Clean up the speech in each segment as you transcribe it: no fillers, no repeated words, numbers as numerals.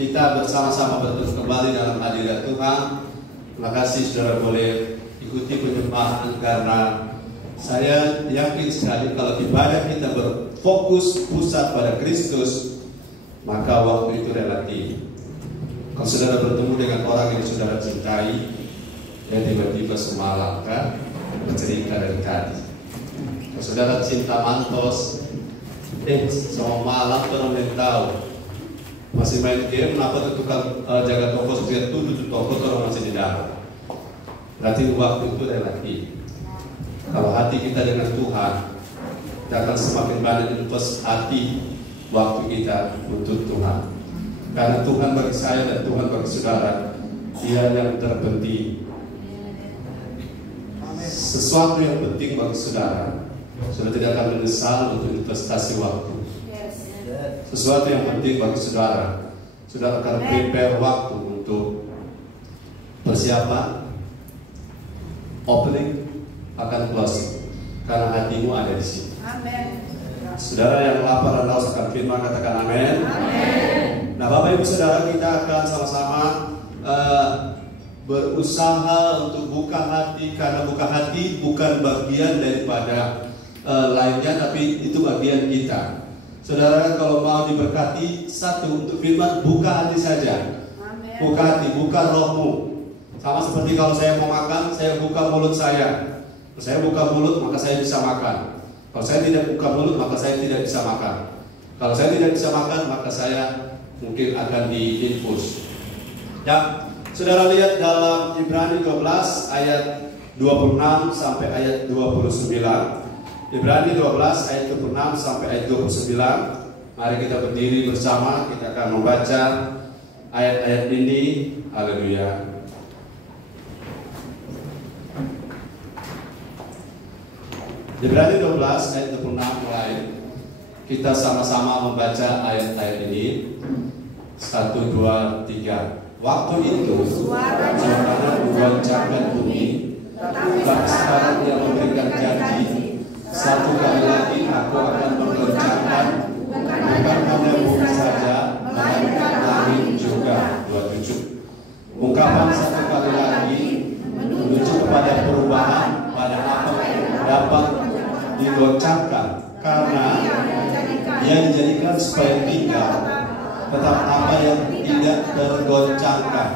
kita bersama-sama bertemu kembali dalam hadirat Tuhan. Terima kasih saudara boleh ikuti penyembahan, karena saya yakin sekali kalau ibadah kita berfokus pusat pada Kristus, maka waktu itu relatif. Kalau saudara bertemu dengan orang yang saudara cintai, yang tiba-tiba semalam kan bercerita dari tadi. Kalau saudara cinta mantos, sama malam orang yang tahu masih main game, kenapa tukang jaga toko setiap tutup toko orang masih di dalam. Berarti waktu itu relatif. Kalau hati kita dengan Tuhan, kita akan semakin banyak investasi waktu kita untuk Tuhan. Karena Tuhan bagi saya dan Tuhan bagi saudara, Dia yang terpenting. Sesuatu yang penting bagi saudara, saudara tidak akan menyesal untuk investasi waktu. Sesuatu yang penting bagi saudara, saudara akan prepare waktu untuk persiapan, opening, akan closing, karena hatimu ada di sini. Amin. Saudara yang lapar dan haus akan firman, katakan amin. Amin. Nah, Bapak Ibu Saudara, kita akan sama-sama berusaha untuk buka hati, karena buka hati bukan bagian daripada lainnya, tapi itu bagian kita. Saudara, kalau mau diberkati, satu, untuk firman, buka hati saja. Amin. Buka hati, buka rohmu. Sama seperti kalau saya mau makan, saya buka mulut saya. Kalau saya buka mulut, maka saya bisa makan. Kalau saya tidak buka mulut, maka saya tidak bisa makan. Kalau saya tidak bisa makan, maka saya mungkin akan diinfus. Ya, saudara lihat dalam Ibrani 12 ayat 26 sampai ayat 29. Ibrani 12 ayat 26 sampai ayat 29. Mari kita berdiri bersama, kita akan membaca ayat-ayat ini. Haleluya. Ibrani 12 ayat 26 mulai. Kita sama-sama membaca ayat-ayat ini. 1, 2, 3. Waktu itu suara menggoncangkan bumi, bukan sekarang yang memberikan janji. Satu kali lagi aku akan menggoncangkan, bukan hanya bumi saja, melainkan langit juga. 27. Ungkapan satu kali lagi menuju kepada perubahan pada apa yang dapat digoncangkan, karena yang dijadikan supaya tinggal, tetap apa yang tidak tergoncangkan.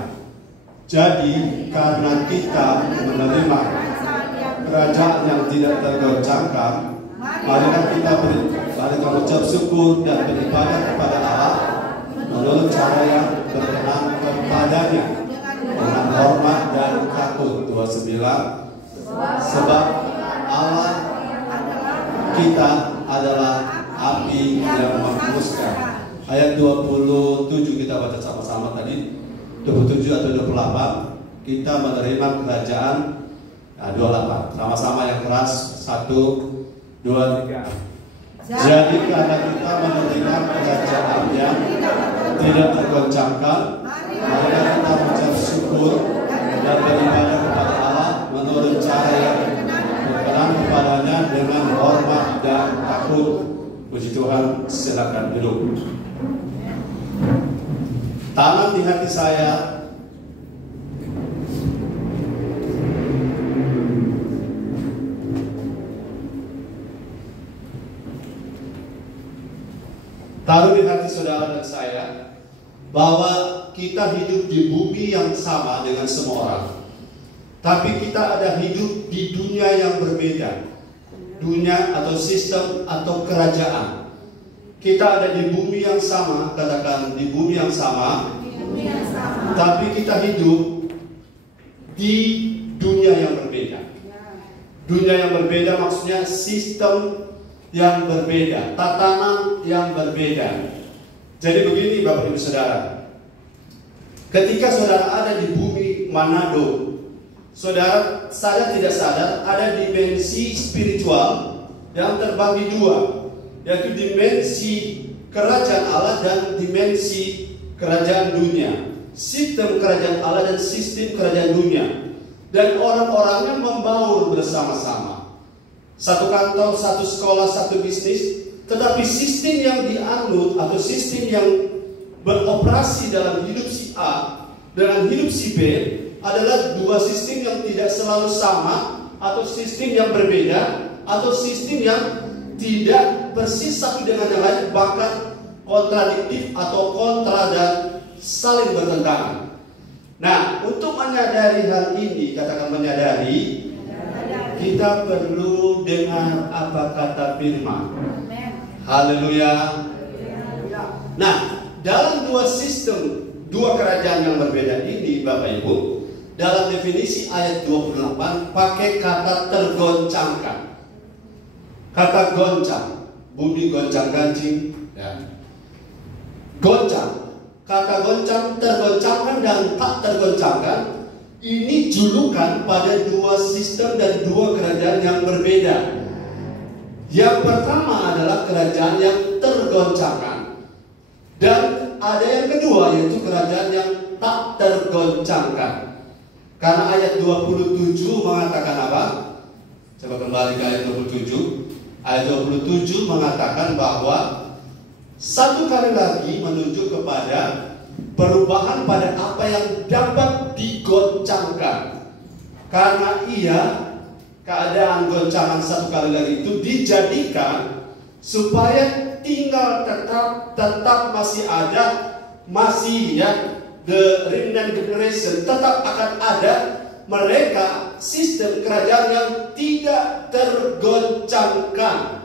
Jadi karena kita menerima kerajaan yang tidak tergoncangkan, marilah kita mengucap syukur dan beribadah kepada Allah menurut cara yang berkenan kepadanya, dengan hormat dan takut. 29. Sebab Allah kita adalah api yang menghanguskan. Ayat 27 kita baca sama-sama tadi. 27 atau 28. Kita menerima kerajaan. Nah, 28. Sama-sama yang keras. 1, 2, 3. Jadi karena kita menerima kerajaan yang tidak tergoncangkan, maka kita mengucap syukur dan beribadah kepada Allah menurut cara yang berkenan kepadanya dengan hormat dan takut. Puji Tuhan, silakan duduk. Tanam di hati saya taruh di hati saudara dan saya bahwa kita hidup di bumi yang sama dengan semua orang, tapi kita ada hidup di dunia yang berbeda. Dunia atau sistem atau kerajaan. Kita ada di bumi yang sama, katakan di bumi yang sama, tapi kita hidup di dunia yang berbeda. Dunia yang berbeda maksudnya sistem yang berbeda, tatanan yang berbeda. Jadi begini Bapak Ibu Saudara, ketika saudara ada di bumi Manado, saudara sadar tidak sadar ada dimensi spiritual yang terbagi dua, yaitu dimensi kerajaan Allah dan dimensi kerajaan dunia. Sistem kerajaan Allah dan sistem kerajaan dunia. Dan orang-orangnya membaur bersama-sama. Satu kantor, satu sekolah, satu bisnis. Tetapi sistem yang dianut atau sistem yang beroperasi dalam hidup si A dengan hidup si B adalah dua sistem yang tidak selalu sama, atau sistem yang berbeda, atau sistem yang tidak persis satu dengan yang lain, bahkan kontradiktif atau kontra dan saling bertentangan. Nah, untuk menyadari hal ini, katakan menyadari, kita perlu dengar apa kata firman. Haleluya. Nah, dalam dua sistem, dua kerajaan yang berbeda ini, Bapak Ibu, dalam definisi ayat 28 pakai kata tergoncangkan. Kata goncang, bunyi goncang-gancing, ya. Goncang. Kata goncang, tergoncangkan dan tak tergoncangkan, ini julukan pada dua sistem dan dua kerajaan yang berbeda. Yang pertama adalah kerajaan yang tergoncangkan, dan ada yang kedua yaitu kerajaan yang tak tergoncangkan. Karena ayat 27 mengatakan apa? Coba kembali ke ayat 27. Ayat 27 mengatakan bahwa satu kali lagi menunjuk kepada perubahan pada apa yang dapat digoncangkan. Karena keadaan goncangan satu kali lagi itu dijadikan supaya tinggal tetap masih ada, the remnant generation tetap akan ada mereka, sistem kerajaan yang tidak tergoncangkan.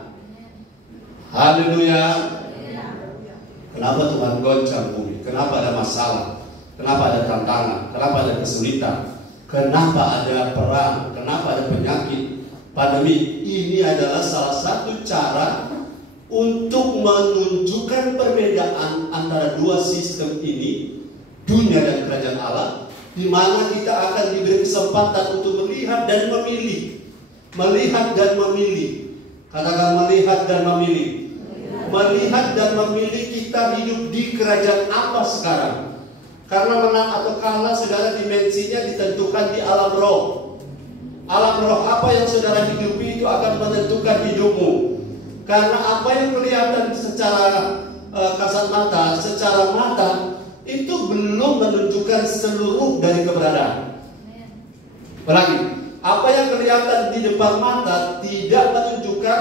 Haleluya. Kenapa Tuhan goncang bumi? Kenapa ada masalah? Kenapa ada tantangan? Kenapa ada kesulitan? Kenapa ada perang? Kenapa ada penyakit? Pandemi. Ini adalah salah satu cara untuk menunjukkan perbedaan antara dua sistem ini, dunia dan kerajaan Allah, di mana kita akan diberi kesempatan untuk melihat dan memilih. Melihat dan memilih. Katakan melihat dan memilih. Melihat dan memilih kita hidup di kerajaan apa sekarang. Karena menang atau kalah, saudara, dimensinya ditentukan di alam roh. Alam roh apa yang saudara hidupi itu akan menentukan hidupmu. Karena apa yang kelihatan secara kasat mata, secara mata, itu belum menunjukkan seluruh dari keberadaan. Apalagi, apa yang kelihatan di depan mata tidak menunjukkan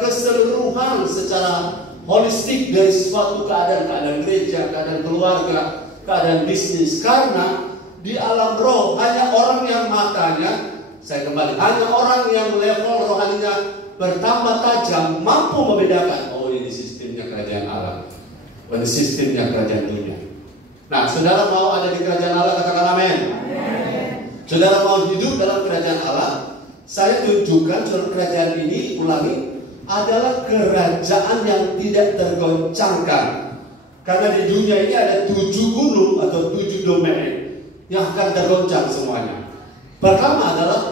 keseluruhan secara holistik dari suatu keadaan gereja, keadaan keluarga, keadaan bisnis. Karena di alam roh hanya orang yang matanya, hanya orang yang level rohaninya bertambah tajam mampu membedakan, oh ini sistemnya kerajaan Allah, ini sistemnya kerajaan dunia. Nah, saudara mau ada di kerajaan Allah, katakan amin. Saudara mau hidup dalam kerajaan Allah, saya tunjukkan saudara kerajaan ini, ulangi, adalah kerajaan yang tidak tergoncangkan. Karena di dunia ini ada 7 gunung atau 7 domain yang akan tergoncang semuanya. Pertama adalah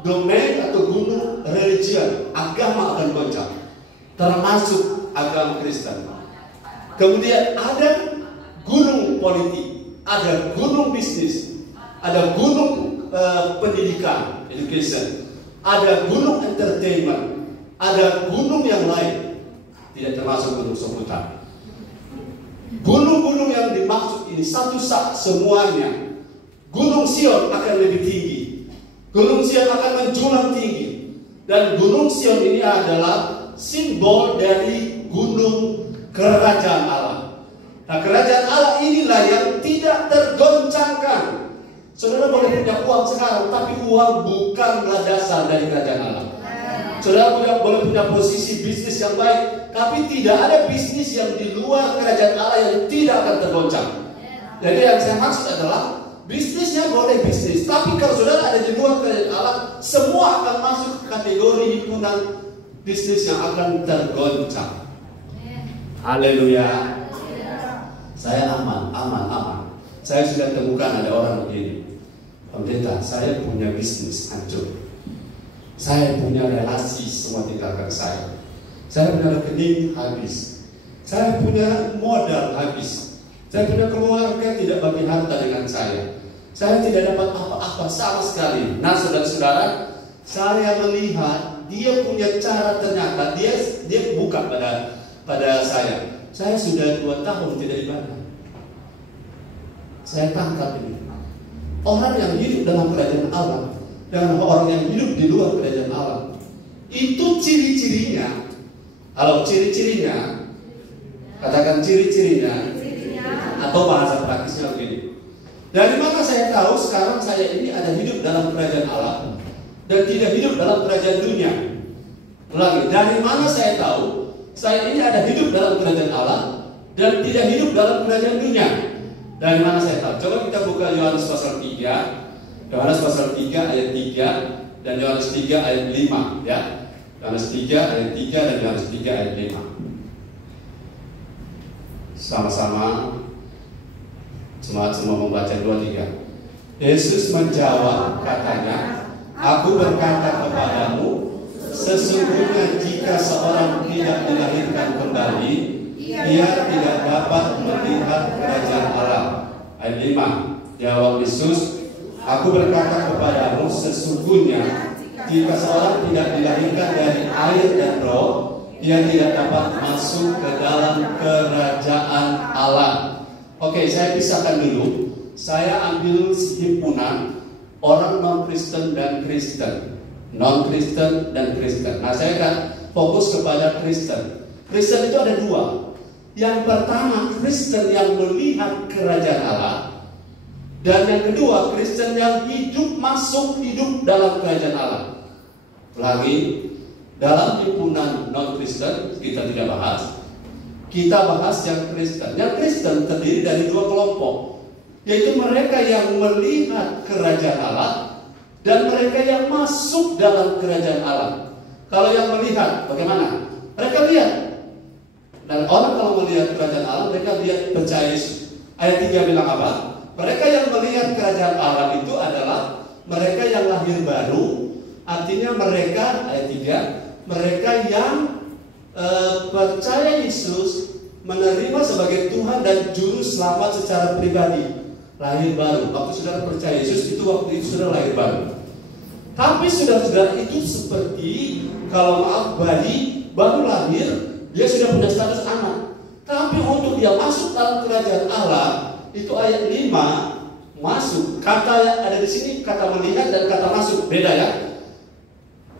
domain atau gunung religion, agama akan goncang, termasuk agama Kristen. Kemudian ada gunung politik, ada gunung bisnis, ada gunung pendidikan, education, ada gunung entertainment, ada gunung yang lain, tidak termasuk gunung sebutan. Gunung-gunung yang dimaksud ini satu saat semuanya, Gunung Sion akan lebih tinggi, Gunung Sion akan menjulang tinggi, dan Gunung Sion ini adalah simbol dari gunung kerajaan Allah. Nah, kerajaan Allah inilah yang tidak tergoncangkan. Saudara boleh punya uang sekarang, tapi uang bukanlah dasar dari kerajaan Allah. Saudara boleh punya posisi bisnis yang baik, tapi tidak ada bisnis yang di luar kerajaan Allah yang tidak akan tergoncang. Jadi yang saya maksud adalah bisnisnya boleh bisnis, tapi kalau saudara ada di luar kerajaan Allah, semua akan masuk kategori himpunan bisnis yang akan tergoncang. Haleluya. Saya aman. Saya sudah temukan ada orang begini, pendeta, saya punya bisnis hancur, saya punya relasi semua tinggalkan saya punya rekening habis, saya punya modal habis, saya punya keluarga tidak bagi harta dengan saya tidak dapat apa-apa sama sekali. Nah, saudara-saudara, saya melihat dia punya cara, ternyata dia buka pada saya. saya sudah 2 tahun tidak ibadah. Saya tangkap ini. Orang yang hidup dalam kerajaan Allah dan orang yang hidup di luar kerajaan Allah, itu ciri-cirinya. Kalau ciri-cirinya, katakan ciri-cirinya, atau bahasa praktisnya begini. Dari mana saya tahu sekarang saya ini ada hidup dalam kerajaan Allah dan tidak hidup dalam kerajaan dunia? Ulangi, dari mana saya tahu saya ini ada hidup dalam kerajaan Allah dan tidak hidup dalam kerajaan dunia? Dari mana saya tahu? Coba kita buka Yohanes pasal 3. Yohanes pasal 3 ayat 3 dan Yohanes 3 ayat 5 ya. Yohanes 3 ayat 3 dan Yohanes 3 ayat 5. Sama-sama semua membaca 2-3. Yesus menjawab katanya, "Aku berkata kepadamu, sesungguhnya jika seorang tidak dilahirkan kembali, ia tidak dapat melihat kerajaan Allah." Ayat 5. Jawab Yesus, "Aku berkata kepadamu, sesungguhnya jika seorang tidak dilahirkan dari air dan roh, ia tidak dapat masuk ke dalam kerajaan Allah." Oke, saya pisahkan dulu. Saya ambil himpunan orang non-Kristen dan Kristen, non-Kristen dan Kristen. Nah, saya akan fokus kepada Kristen. Kristen itu ada 2. Yang pertama, Kristen yang melihat kerajaan Allah, dan yang kedua, Kristen yang masuk hidup dalam kerajaan Allah. Lagi, dalam himpunan non-Kristen kita tidak bahas. Kita bahas yang Kristen. Yang Kristen terdiri dari 2 kelompok, yaitu mereka yang melihat kerajaan Allah dan mereka yang masuk dalam kerajaan Allah. Kalau yang melihat, bagaimana? Mereka lihat. Dan orang kalau melihat kerajaan Allah, mereka lihat percaya Yesus. Ayat 3 bilang apa? Mereka yang melihat kerajaan Allah itu adalah mereka yang lahir baru. Artinya mereka, ayat 3, mereka yang percaya Yesus, menerima sebagai Tuhan dan Juru Selamat secara pribadi. Lahir baru. Waktu saudara percaya Yesus, itu waktu itu saudara lahir baru. Tapi saudara-saudara itu seperti, kalau maaf, bayi baru lahir, dia sudah punya status anak. Tapi untuk dia masuk dalam kerajaan Allah, itu ayat 5 masuk. Kata ada di sini kata melihat dan kata masuk, beda ya.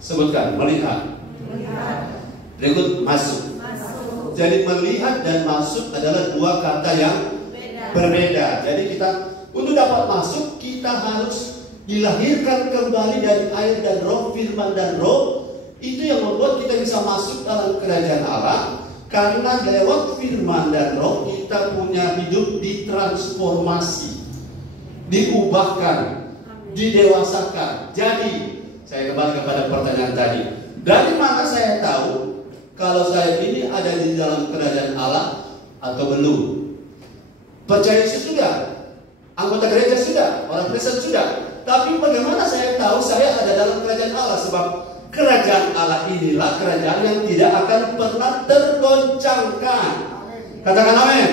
Sebutkan melihat. Berikut masuk. Jadi melihat dan masuk adalah 2 kata yang berbeda. Jadi kita untuk dapat masuk, kita harus dilahirkan kembali dari air dan roh, firman dan roh. Itu yang membuat kita bisa masuk dalam kerajaan Allah. Karena lewat firman dan roh kita punya hidup ditransformasi, diubahkan, didewasakan. Jadi saya kembali kepada pertanyaan tadi. Dari mana saya tahu kalau saya ini ada di dalam kerajaan Allah atau belum? Percaya Yesus sudah, anggota gereja sudah, orang Kristen sudah. Tapi bagaimana saya tahu saya ada dalam kerajaan Allah? Sebab kerajaan Allah inilah kerajaan yang tidak akan pernah tergoncangkan. Katakan amin.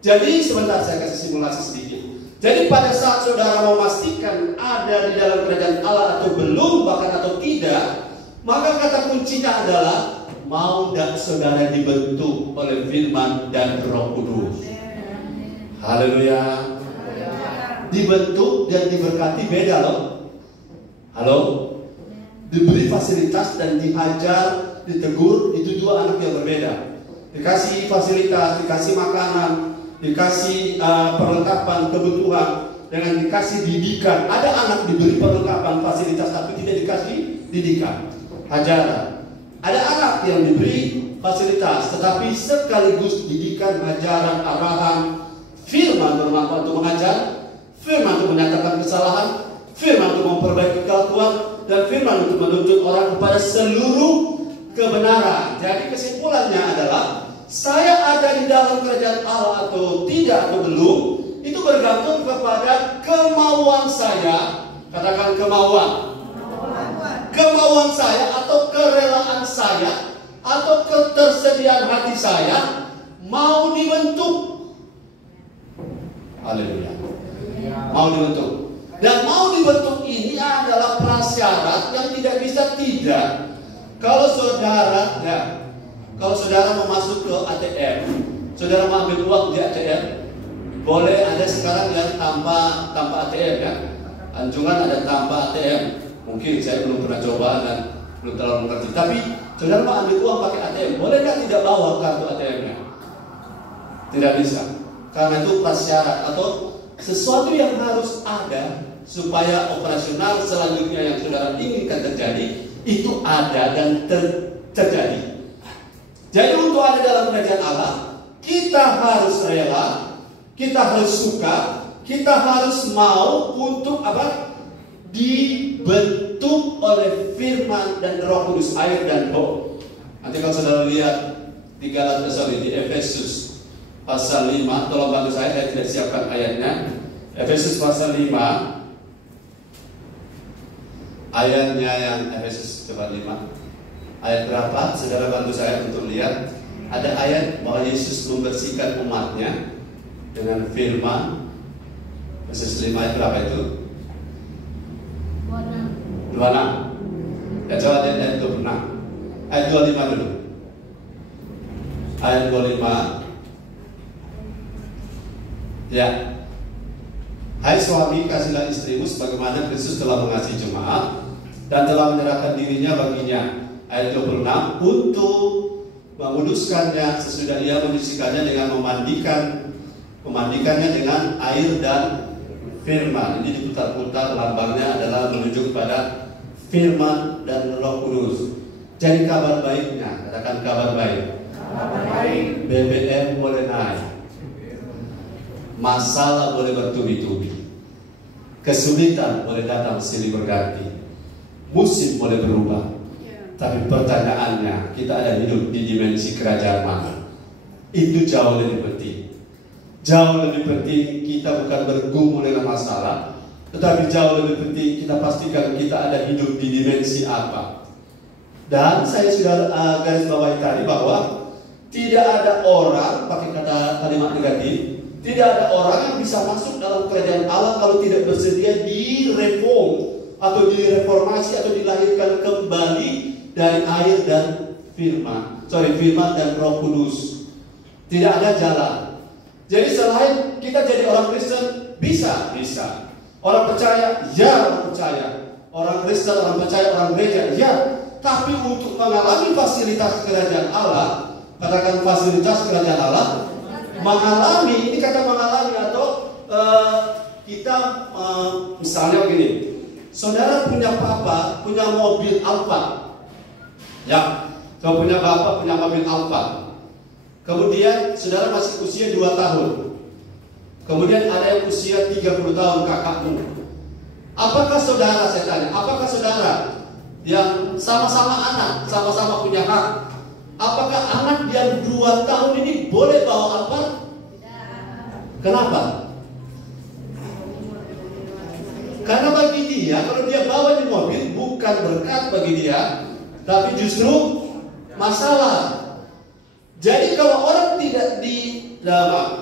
Jadi sebentar saya kasih simulasi sedikit. Jadi pada saat saudara memastikan ada di dalam kerajaan Allah atau belum, bahkan atau tidak, maka kata kuncinya adalah mau dan saudara dibentuk oleh firman dan Roh Kudus. Haleluya. Dibentuk dan diberkati beda loh. Halo. Diberi fasilitas dan dihajar, ditegur, itu 2 anak yang berbeda. Dikasih fasilitas, dikasih makanan, dikasih perlengkapan kebutuhan, dengan dikasih didikan. Ada anak diberi perlengkapan fasilitas tapi tidak dikasih didikan, hajaran. Ada anak yang diberi fasilitas tetapi sekaligus didikan, ajaran, arahan, firman bermanfaat untuk mengajar, firman untuk menyatakan kesalahan, firman untuk memperbaiki kelakuan, dan firman untuk menuntut orang kepada seluruh kebenaran. Jadi kesimpulannya adalah saya ada di dalam kerajaan Allah atau tidak atau belum, itu bergantung kepada kemauan saya. Katakan kemauan. Kemauan saya atau kerelaan saya atau ketersediaan hati saya mau dibentuk. Haleluya. Mau dibentuk. Dan mau dibentuk ini adalah prasyarat yang tidak bisa tidak. Kalau saudara, ya, Kalau saudara mau masuk ke ATM, saudara mau ambil uang di ATM, boleh ada sekarang yang tanpa ATM ya. Anjungan ada tanpa ATM. Mungkin saya belum pernah coba dan belum terlalu mengerti. Tapi saudara mau ambil uang pakai ATM, boleh nggak tidak bawa kartu ATM-nya? Tidak bisa. Karena itu prasyarat atau sesuatu yang harus ada supaya operasional selanjutnya yang saudara inginkan terjadi itu ada dan terjadi. Jadi untuk ada dalam kerajaan Allah, kita harus rela, kita harus suka, kita harus mau untuk apa? Dibentuk oleh firman dan Roh Kudus, air dan roh. Nanti kalau saudara lihat di Efesus pasal 5, tolong bantu saya tidak siapkan ayatnya. Efesus pasal 5 ayatnya yang Efesus coba 5. Ayat berapa? Saudara bantu saya untuk lihat. Ada ayat bahwa Yesus membersihkan umatnya dengan firman. Efesus 5 ayat berapa itu? 26. Ya, coba lihat ayat 26. Ayat 25 dulu. Ayat 25. Ya. Hai suami, kasihlah istrimu sebagaimana Kristus telah mengasihi jemaat dan telah menyerahkan dirinya baginya. Ayat 26, untuk menguduskannya sesudah ia menyucikannya dengan memandikannya dengan air dan firman. Ini diputar-putar, lambangnya adalah menunjuk pada firman dan Roh Kudus. Jadi kabar baiknya, katakan kabar baik. BBM boleh naik, masalah boleh bertubi-tubi, kesulitan boleh datang silih berganti, musim boleh berubah. Tapi pertanyaannya, kita ada hidup di dimensi kerajaan mana? Itu jauh lebih penting. Jauh lebih penting kita bukan bergumul dengan masalah, tetapi jauh lebih penting kita pastikan kita ada hidup di dimensi apa. Dan saya sudah garis bawahi tadi bahwa tidak ada orang, pakai kata kalimat negatif, tidak ada orang yang bisa masuk dalam kerajaan Allah kalau tidak bersedia direform atau direformasi atau dilahirkan kembali dari air dan firman dan Roh Kudus. Tidak ada jalan. Jadi selain kita jadi orang Kristen, bisa. Orang percaya, ya orang percaya. Orang Kristen, orang percaya, orang gereja, ya. Tapi untuk mengalami fasilitas kerajaan Allah, katakan fasilitas kerajaan Allah, mengalami, ini kata mengalami atau kita misalnya begini, saudara punya papa, punya mobil Alfa. Ya, kalau punya bapak punya mobil Alfa. Kemudian saudara masih usia 2 tahun. Kemudian ada yang usia 30 tahun kakakmu. Apakah saudara, saya tanya, apakah saudara yang sama-sama anak, sama-sama punya hak, apakah anak yang 2 tahun ini boleh bawa Alfa? Kenapa? Karena bagi dia, kalau dia bawa di mobil bukan berkat bagi dia, tapi justru masalah. Jadi kalau orang tidak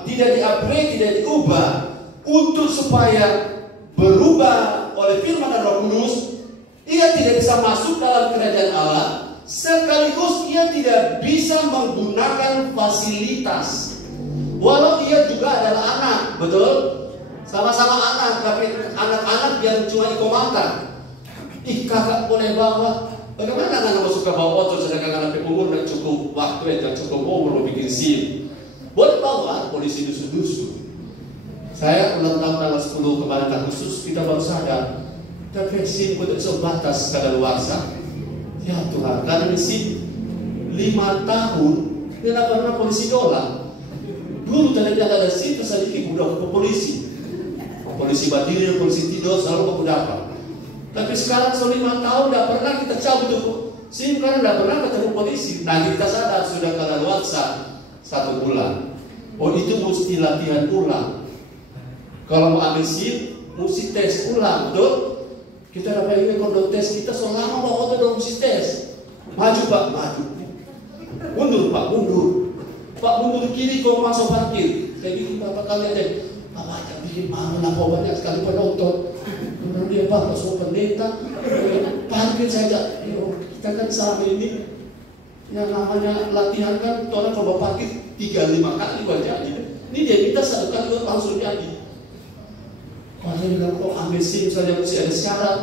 di-upgrade, tidak diubah untuk supaya berubah oleh firman dan Roh Kudus, ia tidak bisa masuk dalam kerajaan Allah, sekaligus ia tidak bisa menggunakan fasilitas. Walau ia juga adalah anak, betul? Sama-sama anak, tapi anak-anak yang cuma ikomata. Kakak boleh bawa. Bagaimana anak-anak suka bawa motor sedangkan anak umur tidak cukup waktu, tidak cukup umur mau bikin SIM? Boleh bawa, polisi dusu-dusu. Saya ulang tahun tanggal 10 kemarin Agustus, kita baru sadar tapi SIM untuk sebatas kadaluarsa. Ya Tuhan, karena SIM 5 tahun dia tidak pernah polisi dolar. Dulu tadi ada SIM terus sedikit udah ke polisi. Polisi Badiri, polisi tidur selalu aku dapat. Tapi sekarang selama 5 tahun tidak pernah kita cabut tuh SIM karena tidak pernah ketemu polisi. Nah kita sadar sudah kadaluarsa 1 bulan. Oh itu mesti latihan ulang. Kalau mau ambil SIM mesti tes ulang, betul? Kita dapat ini kalau tes kita selama bawa auto mesti tes. Maju Pak, maju. Mundur Pak, mundur. Pak mundur kiri kau masuk parkir. Kayak gini berapa kali aja. Bapak jangan bikin malu lah, kau banyak sekali penonton. Kemudian dia Pak, masuk pendeta, parkir saja. Kita kan sama ini. yang namanya latihan kan, orang coba parkir 3-5 kali baru jadi. Ini dia minta 1 kali langsung jadi. Kalau dia bilang, kok ambil SIM saja mesti ada syarat.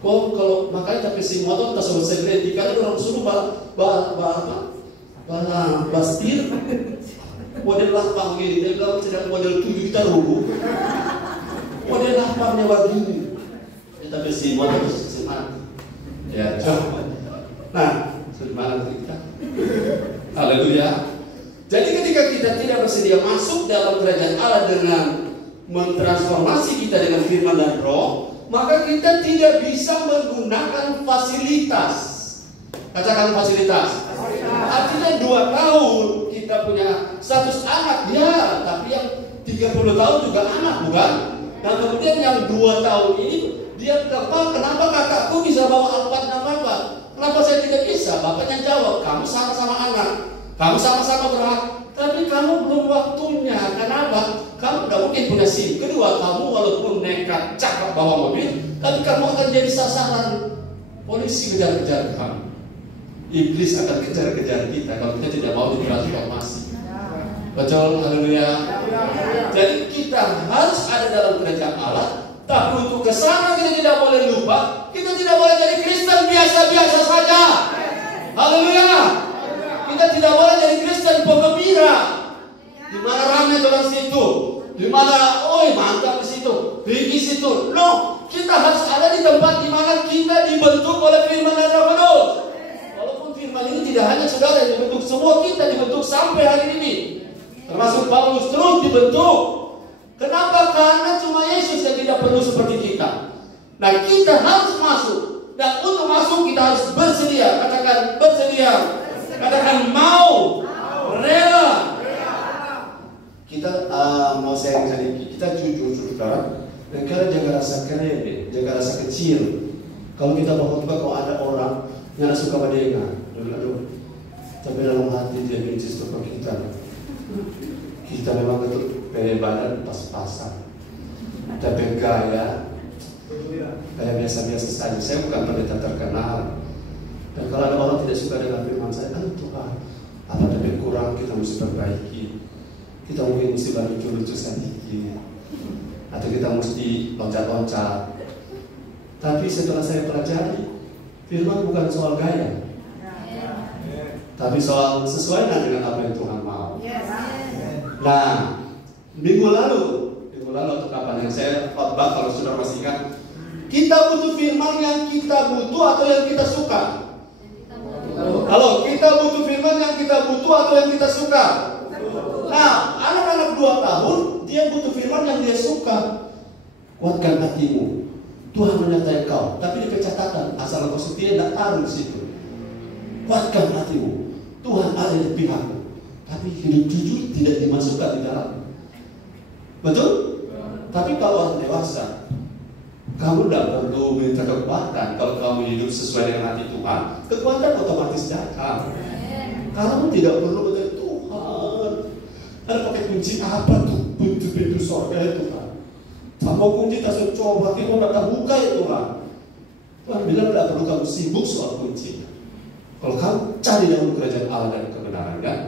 Kok kalau makanya tapi SIM motor kita sobat sekreti, karena orang suruh setir model 8 gini, dia bilang sedang model 7 kita rubuh. Model 8-nya begini. Tapi SIM motor semangat. Ya, coba. Nah, semangat kita. Haleluya. Jadi ketika kita tidak bersedia masuk dalam kerajaan Allah dengan mentransformasi kita dengan firman dan roh, maka kita tidak bisa menggunakan fasilitas. Katakan fasilitas. Artinya 2 tahun kita punya status anak, ya, tapi yang 30 tahun juga anak, bukan? Dan kemudian yang 2 tahun ini dia bilang, Pak, kenapa kakakku bisa bawa Alphard dan Bapak? Kenapa saya tidak bisa? Bapaknya jawab, kamu sama-sama anak, kamu sama-sama berhak, tapi kamu belum waktunya. Kenapa? Kamu tidak mungkin punya SIM. Kedua, kamu walaupun nekat cakap bawa mobil, tapi kamu akan jadi sasaran polisi kejar-kejar kamu. Iblis akan kejar-kejar kita kalau kita tidak mau ditransformasi. Betul, haleluya. Jadi kita harus ada dalam kerajaan Allah. Tapi untuk kesana kita tidak boleh lupa, kita tidak boleh jadi Kristen biasa-biasa saja. Haleluya. Kita tidak boleh jadi Kristen penggembira. Di mana ramai orang situ, di mana mantap di situ, tinggi situ. No, kita harus ada di tempat di mana kita dibentuk oleh firman dan Roh Kudus. Walaupun firman ini tidak hanya saudara yang dibentuk, semua kita dibentuk sampai hari ini. Termasuk Paulus terus dibentuk. Kenapa? Karena cuma Yesus yang tidak perlu seperti kita. Nah, kita harus masuk. Dan untuk masuk kita harus bersedia. Katakan bersedia. Katakan mau. Rela. Kita mau sharing sedikit. Kita jujur saudara. Dan kita jaga rasa keren, jaga rasa kecil. Kalau kita berkhotbah, kalau ada orang yang suka mendengar, aduh, tapi dalam hati dia benci sama kita. Kita memang betul badan pas-pasan, tapi gaya biasa-biasa saja. Saya bukan pendeta terkenal. Dan kalau ada orang tidak suka dengan firman saya, Tuhan, apa tapi kurang kita mesti perbaiki. Kita mungkin mesti lucu-lucu sedikit, atau kita mesti loncat-loncat. Tapi setelah saya pelajari, firman bukan soal gaya, tapi soal sesuai dengan apa yang Tuhan mau. Nah, minggu lalu atau kapan yang saya khotbah, kalau sudah masih ingat, kita butuh firman yang kita butuh atau yang kita suka. Halo, kita butuh firman yang kita butuh atau yang kita suka. Nah, anak-anak 2 tahun dia butuh firman yang dia suka. Kuatkan hatimu, Tuhan menyertai kau. Tapi di catatan, asal kau setia tidak taruh di situ. Kuatkan hatimu, Tuhan ada di pihakmu. Tapi hidup jujur tidak dimasukkan di dalam. Betul? Tapi kalau orang dewasa, kamu tidak perlu minta kekuatan. Kalau kamu hidup sesuai dengan hati Tuhan, kekuatan otomatis datang. Kamu tidak perlu berkata, Tuhan, ada pakai kunci apa tuh? Pintu surga ya Tuhan. Sama kunci tak coba, kita tidak buka ya Tuhan. Tuhan bilang tidak perlu kamu sibuk soal kunci. Kalau kamu cari dalam kerajaan Allah dan kebenaran, kan?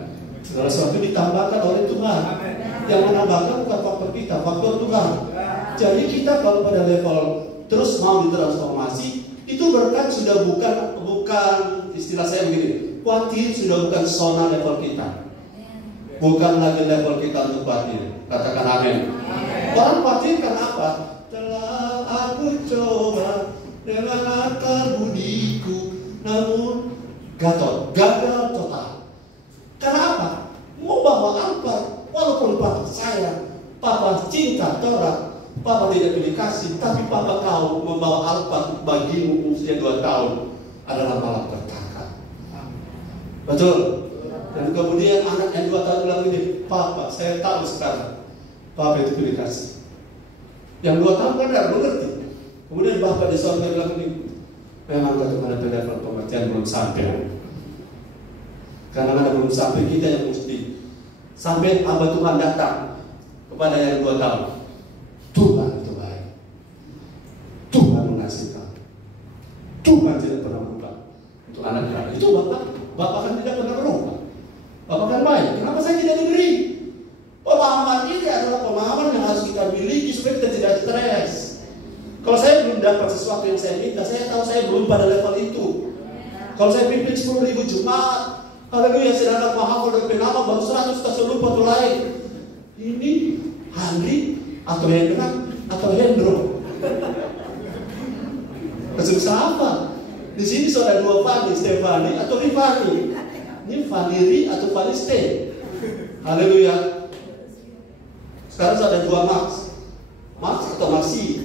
Segala sesuatu ditambahkan oleh Tuhan. Yang menambahkan bukan faktor kita, faktor Tuhan. Jadi kita kalau pada level terus mau ditransformasi, itu berkat sudah bukan istilah saya begini, khawatir sudah bukan zona level kita, bukan lagi level kita untuk khawatir. Katakan amin. Orang khawatir kan apa? Telah aku coba dengan akal budiku, namun gagal total. Karena apa? Mau bawa apa? Walaupun papa sayang, papa cinta Torah, papa tidak pilih kasih, tapi papa kau membawa Alphard bagimu usia 2 tahun adalah malah berkata. Betul? Dan kemudian anak yang 2 tahun bilang ini, Papa, saya tahu sekarang papa itu pilih kasih. Yang 2 tahun kan tidak mengerti. Kemudian bapak di sorga bilang ini, memang pada level pengertian belum sampai. Karena ada belum sampai, kita yang mesti sampai hamba Tuhan datang kepada yang 2 tahun. Tuhan itu baik, Tuhan mengasihi kamu, Tuhan tidak pernah berubah. Untuk anak-anak itu bapak Bapak kan tidak pernah berubah. Bapak kan baik. Kenapa saya tidak diberi? Pemahaman ini adalah pemahaman yang harus kita miliki supaya kita tidak stres. Kalau saya belum dapat sesuatu yang saya minta, saya tahu saya belum pada level itu. Kalau saya pimpin 10.000 jemaat, haleluya, sedangkan mahal dan penama baru 100 tak lupa tuh lain. Ini Handri atau Hendra atau Hendro? Susah apa? Di sini sudah dua Fani, Stefani atau Rifani. Ini Faniri atau Faniste. Haleluya. Sekarang sudah dua Max. Max atau Maxi.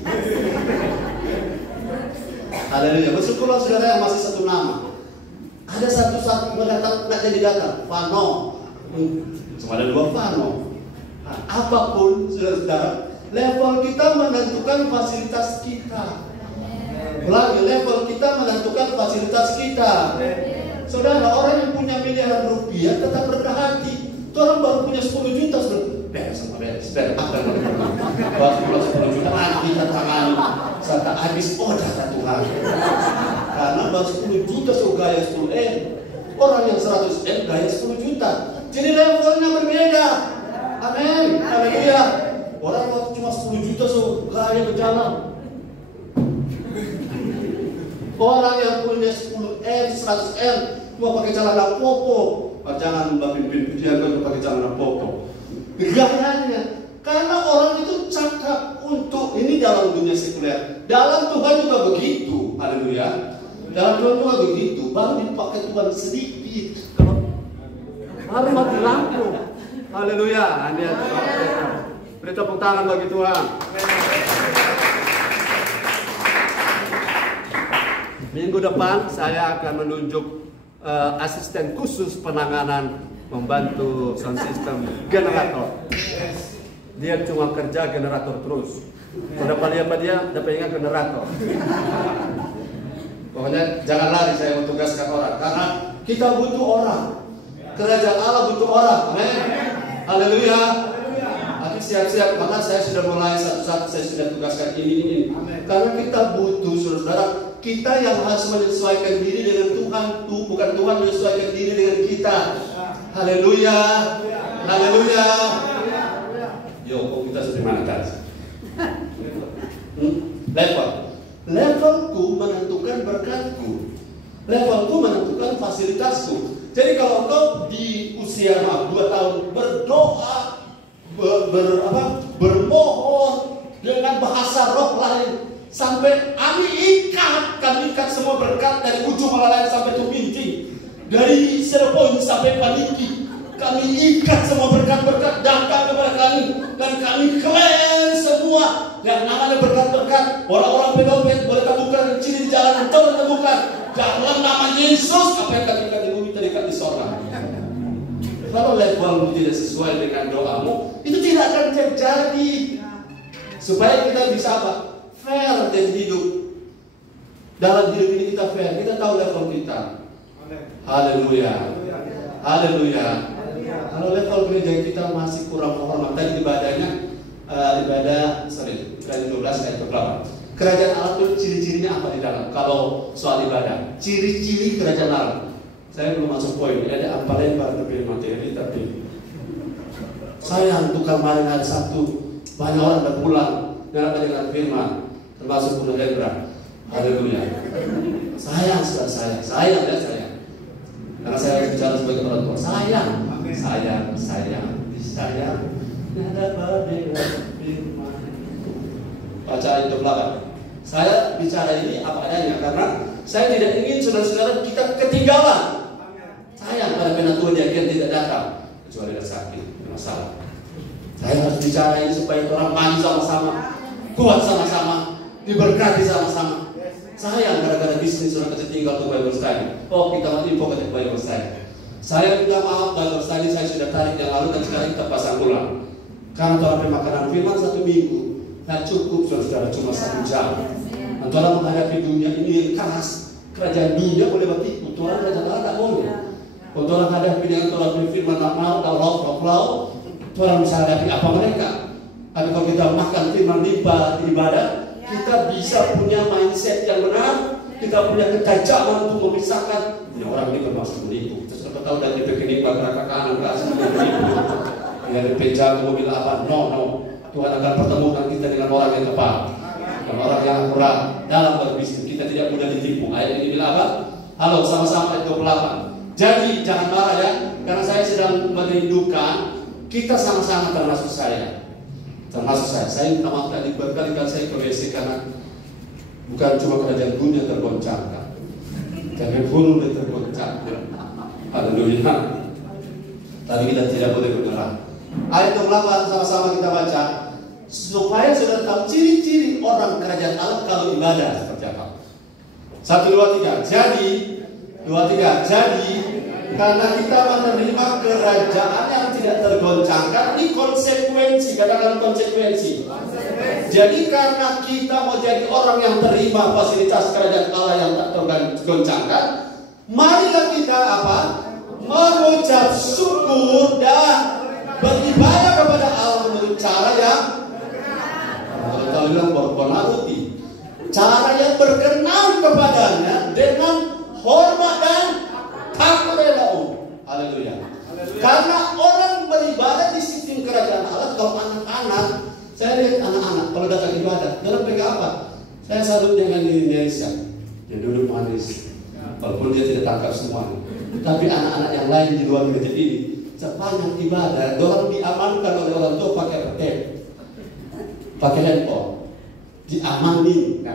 Haleluya. Bersyukurlah saudara yang masih satu nama. Ada satu mendatang nggak jadi datang. Fano. Cuma ada dua Fano. Nah, apapun saudara, level kita menentukan fasilitas kita. Ulangi, level kita menentukan fasilitas kita. Saudara, orang yang punya miliaran rupiah tetap rendah hati. Itu orang baru punya 10 juta beres. Apa yang pernah? Baru punya 10 juta, anak kita tangan serta habis odah Tuhan. Karena baru 10 juta so gaya 10M. Orang yang 100M gaya 10 juta. Jadi levelnya berbeda. Amin. Haleluya. Orang yang cuma 10 juta so gaya berjalan. Orang yang punya 10M, 100M cuma pakai celana popo. Jangan Mbak pimpin dia pakai celana popo. Gayanya, karena orang itu cakap untuk ini dalam dunia sekuler. Dalam Tuhan juga begitu. Haleluya. Dalam Tuhan juga begitu. Baru dipakai Tuhan sedikit. Baru mati lampu. Haleluya. Beri tepuk tangan bagi Tuhan. Minggu depan saya akan menunjuk asisten khusus penanganan membantu sound system generator. Dia cuma kerja generator terus. Dapat lihat dia dapat ingat generator. Pokoknya jangan lari saya mentugaskan orang karena kita butuh orang. Kerajaan Allah butuh orang. Amin. Haleluya. Tapi siap-siap, maka saya sudah mulai satu-satu saya sudah tugaskan ini. Karena kita butuh saudara. Kita yang harus menyesuaikan diri dengan Tuhan, bukan Tuhan menyesuaikan diri dengan kita. Haleluya, haleluya. Yo, kok kita sudah mana tadi? Levelku menentukan berkatku. Levelku menentukan fasilitasku. Jadi kalau kau di usia 2 tahun berdoa, bermohon dengan bahasa roh lain. Sampai kami ikat semua berkat dari ujung Malaya sampai Tubinti, dari Serpong sampai Paniki. Kami ikat semua berkat-berkat datang kepada kami dan kami klaim semua yang namanya berkat-berkat. Orang-orang pedofil boleh temukan ciri di jalanan, coba temukan dalam nama Yesus. Apa yang kami ikat di bumi terikat di sorga. Kalau levelmu tidak sesuai dengan doamu, itu tidak akan terjadi. Supaya kita bisa apa? Fair dan hidup. Dalam hidup ini kita fair, kita tahu level kita. Haleluya. Haleluya. Kalau level gereja kita masih kurang hormat, tadi ibadahnya ayat 12 ayat 8. Kerajaan Allah itu ciri-cirinya apa di dalam? Kalau soal ibadah, ciri-ciri kerajaan Allah. Saya belum masuk poin, ada apa lebar lebih materi tapi sayang tuh kemarin hari Sabtu banyak orang udah pulang dengan firman. Termasuk Bunda Hendra. Haleluya. Sayang ya sayang. Karena saya bicara sebagai orang tua. Sayang. Nada berbeda firman. Baca itu belakang. Saya bicara ini apa adanya karena saya tidak ingin saudara-saudara kita ketinggalan. Sayang pada penatua dia tidak datang kecuali ada sakit, masalah. Saya harus bicara ini supaya orang maju sama-sama, kuat sama-sama. Diberkati sama-sama. Sayang gara-gara bisnis orang kecil tinggal ke Bible Study. Oh kita mau info ke Bible Study. Saya minta maaf Bible Study saya sudah tarik yang lalu dan sekarang kita pasang ulang. Karena Tuhan makanan firman 1 minggu tidak cukup saudara cuma 1 jam. Dan Tuhan menghadapi dunia ini yang keras. Kerajaan dunia boleh bertipu. Tuhan kerajaan Allah tak boleh. Kalau Tuhan menghadapi dengan Tuhan firman mau Allah Tuhan bisa hadapi apa mereka. Tapi kalau kita makan firman ibadah kita bisa punya mindset yang benar, kita punya ketajaman untuk memisahkan. Ini orang ini bermaksud menipu. Terus kita tahu dari pekenik belakang kanan ke atas menipu. Dari penjaga mobil apa? No. Tuhan akan pertemukan kita dengan orang yang tepat, dengan orang yang akurat dalam berbisnis. Kita tidak mudah ditipu. Ayat ini bilang apa? Halo, sama-sama ayat 28. Jadi jangan marah ya, karena saya sedang merindukan. Kita sama-sama termasuk saya. Saya minta maaf tadi berkali-kali saya ke WC karena bukan cuma kerajaan dunia tergoncangkan, tapi pun tergoncangkan. Haleluya. Tapi kita tidak boleh menyerah. Ayat 28 sama-sama kita baca, supaya saudara tahu ciri-ciri orang kerajaan Allah kalau ibadah seperti apa. 1, 2, 3. Jadi karena kita menerima kerajaan yang tidak tergoncangkan, ini konsekuensi, katakan konsekuensi. Jadi karena kita mau jadi orang yang terima fasilitas kerajaan Allah yang tak tergoncangkan, marilah kita apa? Mengucap syukur dan beribadah kepada Allah menurut cara yang kalau bilang berkonaruti, cara yang berkenan kepadanya dengan hormat dan takut Allah. Haleluya. Karena orang beribadah di sistem kerajaan Allah, kalau anak-anak, saya lihat anak-anak kalau datang ibadah, dalam pegang apa? Saya salut dengan Indonesia. Dia duduk manis, walaupun dia tidak tangkap semuanya. Tapi anak-anak yang lain di luar gereja ini, sepanjang ibadah, orang diamankan oleh orang tua pakai tape, pakai handphone, diamani.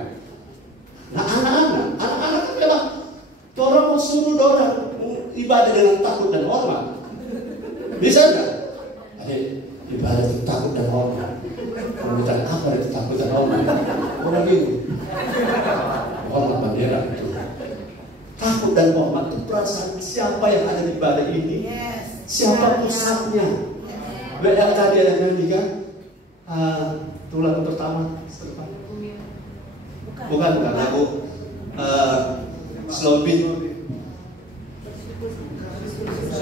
Nah anak-anak memang orang mau suruh orang ibadah dengan takut dan hormat. Bisa nggak? Ibadah itu takut dan hormat. Kalau ditanya apa itu takut dan hormat? Orang ini hormat bendera itu. Takut dan hormat itu perasaan siapa yang ada di ibadah ini, siapa pusatnya. Yang tadi ada nyanyi kan? Tulang pertama. Bukan lagu slow beat.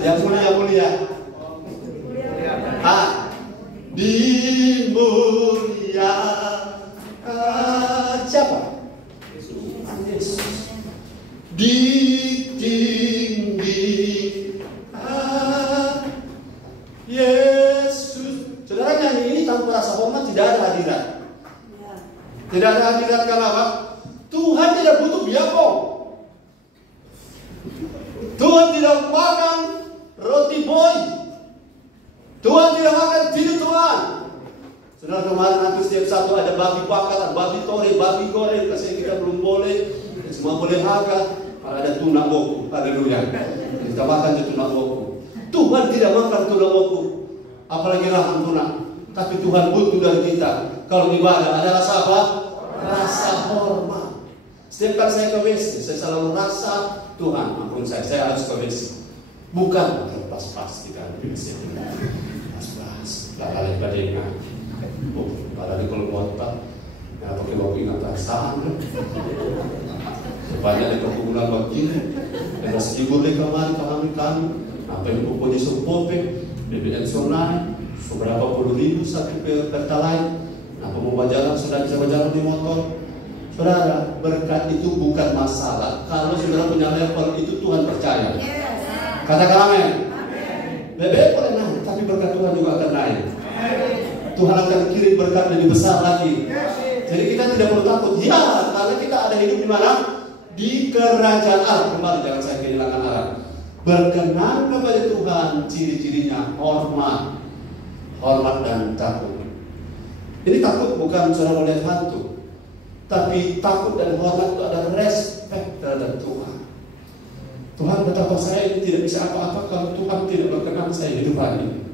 Yang mulia. Dimulia siapa? Yesus. Ditinggi Yesus. Saudara nyanyi ini tanpa rasa hormat tidak ada hadirat. Tidak ada hadirat karena apa? Tuhan tidak butuh biapong. Tuhan tidak makan roti boy. Tuhan tidak makan tidur Tuhan. Saudara kemarin hampir setiap satu ada babi bakar, babi tore, babi goreng. Kasih kita belum boleh. Semua boleh harga. Ada tuna boku. Haleluya. Kita makan tuna boku. Tuhan tidak makan tuna boku. Apalagi rahang tuna. Tapi Tuhan butuh dari kita. Kalau ibadah ada rasa apa? Rasa hormat. Setiap kali saya ke WC, saya selalu rasa Tuhan ampun saya harus ke WC. Bukan pas-pas kita di WC. Pas-pas. Lalu badai padahal kalau otak ya pakai waktu ingat perasaan banyak di perkumpulan begini ada sedikit di kami apa yang pokoknya sepope BBM sonai seberapa puluh ribu sampai pertalai apa mau jalan sudah bisa berjalan di motor. Saudara, berkat itu bukan masalah kalau saudara punya level itu Tuhan percaya. Katakan amin. BBM boleh naik tapi berkat Tuhan juga akan naik. Tuhan akan kirim berkat lebih besar lagi. Jadi kita tidak perlu takut. Ya, karena kita ada hidup di mana? Di kerajaan Allah. Kembali, jangan saya kehilangan arah. Berkenan kepada Tuhan, ciri-cirinya hormat dan takut. Ini takut bukan saudara melihat hantu, tapi takut dan hormat itu ada respect terhadap Tuhan. Tuhan, betapa saya ini tidak bisa apa-apa kalau Tuhan tidak berkenan saya hidup hari ini.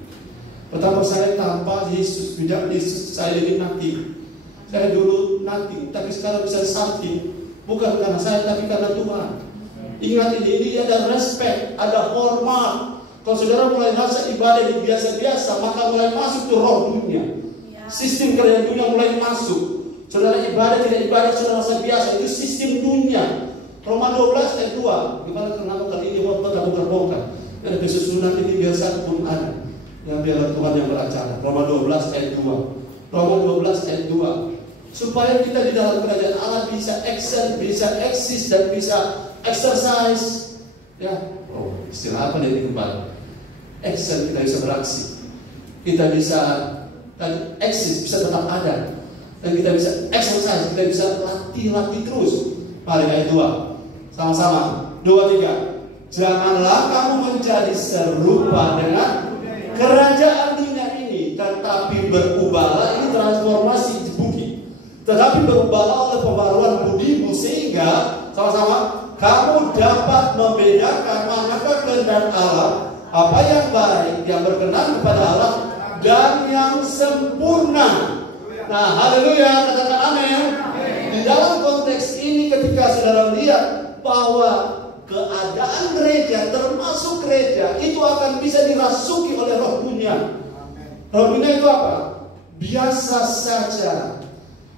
Betapa saya tanpa Yesus, tidak Yesus saya ini nanti. Saya dulu nanti, tapi sekarang bisa something. Bukan karena saya, tapi karena Tuhan. Ingat ini ada respect, ada hormat. Kalau saudara mulai rasa ibadah ini biasa-biasa, maka mulai masuk ke roh dunia. Sistem kerajaan dunia mulai masuk. Saudara ibadah tidak ibadah, saudara rasa biasa, itu sistem dunia. Roma 12 ayat 2. Gimana kenapa kali ini waktu kamu terbongkar? Ada kesusunan ini biasa pun ada. Yang biarlah Tuhan yang beracara. Roma 12 ayat 2. Roma 12 ayat 2. supaya kita di dalam kerajaan Allah bisa action, bisa eksis, dan bisa exercise. Ya, istilah apa nih kembali? Action, kita bisa beraksi, kita bisa eksis, bisa tetap ada, dan kita bisa exercise, kita bisa latih terus. Mari ayat 2 sama-sama, 2, 3. Janganlah kamu menjadi serupa dengan kerajaan dunia ini, tetapi berubahlah, ini transformasi budi, tetapi berubahlah oleh pembaruan budimu, sehingga sama-sama kamu dapat membedakan manakah kehendak Allah, apa yang baik, yang berkenan kepada Allah, dan yang sempurna. Nah, haleluya, katakan amin. Di dalam konteks ini, ketika saudara lihat bahwa keadaan gereja, termasuk gereja, itu akan bisa dirasuki oleh roh dunia. Roh dunia itu apa? Biasa saja,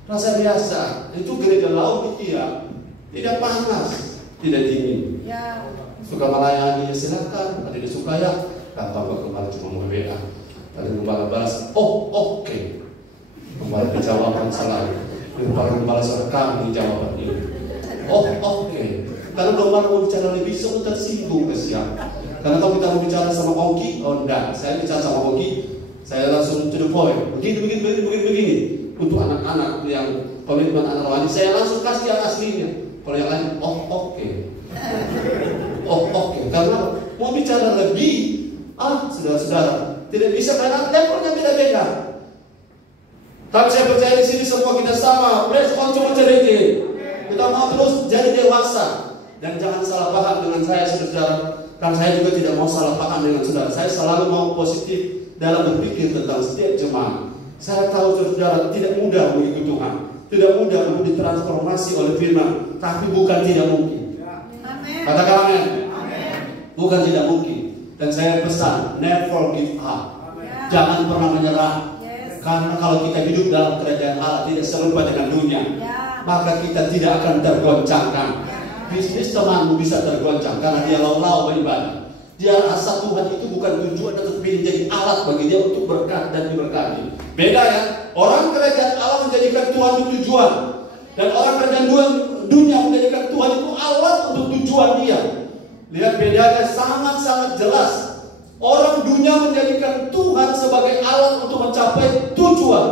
rasa biasa. Itu gereja Laodikia, tidak panas, tidak dingin. Suka melayani, silakan. Ada yang suka ya, gampang kok, kemarin cuma mau WA. Tadi gembala balas, oke. Gembala jawaban salah. Gembala rekam di jawaban ini. Oke. Karena gembala mau bicara lebih, semua tersinggung kesian. Karena kalau kita mau bicara sama Oki, enggak. Saya bicara sama Oki, saya langsung to the point. Begini. Untuk anak-anak yang komitmen anak rohani, saya langsung kasih yang aslinya. Kalau yang lain, oke. Karena mau bicara lebih, saudara-saudara, tidak bisa karena levelnya beda-beda. Tapi saya percaya di sini semua kita sama. Press on to maturity. Kita mau terus jadi dewasa. Dan jangan salah paham dengan saya, saudara. Karena saya juga tidak mau salah paham dengan saudara. Saya selalu mau positif dalam berpikir tentang setiap jemaat. Saya tahu saudara tidak mudah mengikut Tuhan, tidak mudah untuk ditransformasi oleh firman, tapi bukan tidak mungkin. Katakan amin. Bukan tidak mungkin. Dan saya pesan, never give up. Jangan pernah menyerah. Karena kalau kita hidup dalam kerajaan Allah, tidak serupa dengan dunia, maka kita tidak akan tergoncangkan. Bisnis temanmu bisa tergoncang karena dia lau-lau beribadah. Dia rasa Tuhan itu bukan tujuan, tetapi jadi alat bagi dia untuk berkat dan diberkati. Beda ya. Orang kerajaan Allah menjadikan Tuhan itu tujuan, dan orang kerajaan dunia menjadikan Tuhan itu alat untuk tujuan dia. Lihat bedanya sangat-sangat jelas. Orang dunia menjadikan Tuhan sebagai alat untuk mencapai tujuan,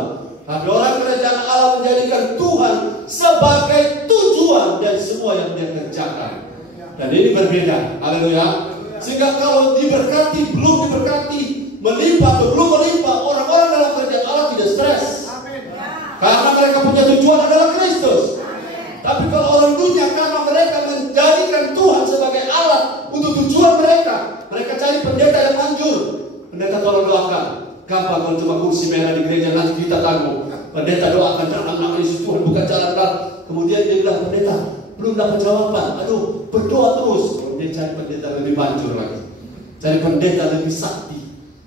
tapi orang kerajaan Allah menjadikan Tuhan sebagai tujuan dari semua yang dia kerjakan. Dan ini berbeda. Haleluya. Sehingga kalau diberkati, belum diberkati, melimpah atau belum melimpah, orang-orang dalam kerajaan Allah tidak stres. Karena mereka punya tujuan adalah Kristus. Tapi kalau orang dunia, karena mereka menjadikan Tuhan sebagai alat untuk tujuan mereka, mereka cari pendeta yang manjur. Pendeta tolong doakan. Gampang kalau cuma kursi merah di gereja, nanti kita tanggung. Pendeta doakan, dalam nama Yesus Tuhan buka jalan terang. Kemudian dia bilang, pendeta belum dapat jawaban. Aduh, berdoa terus. Kemudian cari pendeta lebih manjur lagi, cari pendeta lebih sakti.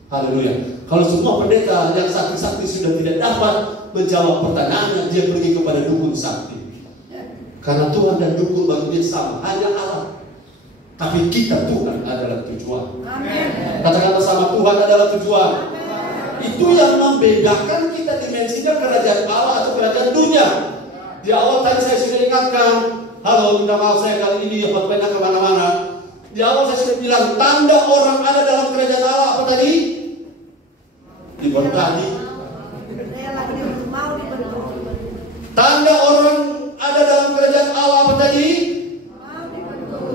Haleluya. Kalau semua pendeta yang sakti-sakti sudah tidak dapat menjawab pertanyaannya, dia pergi kepada dukun sakti. Karena Tuhan dan dukun bagi dia sama, hanya Allah. Tapi kita, Tuhan adalah tujuan. Katakan bersama, Tuhan adalah tujuan. Itu yang membedakan kita dimensinya kerajaan Allah atau kerajaan dunia. Di awal tadi saya sudah ingatkan, halo, minta maaf saya kali ini khotbahnya kemana-mana. Di awal saya sudah bilang, tanda orang ada dalam kerajaan Allah apa tadi? Diberkati. Tanda orang ada dalam kerajaan Allah apa tadi?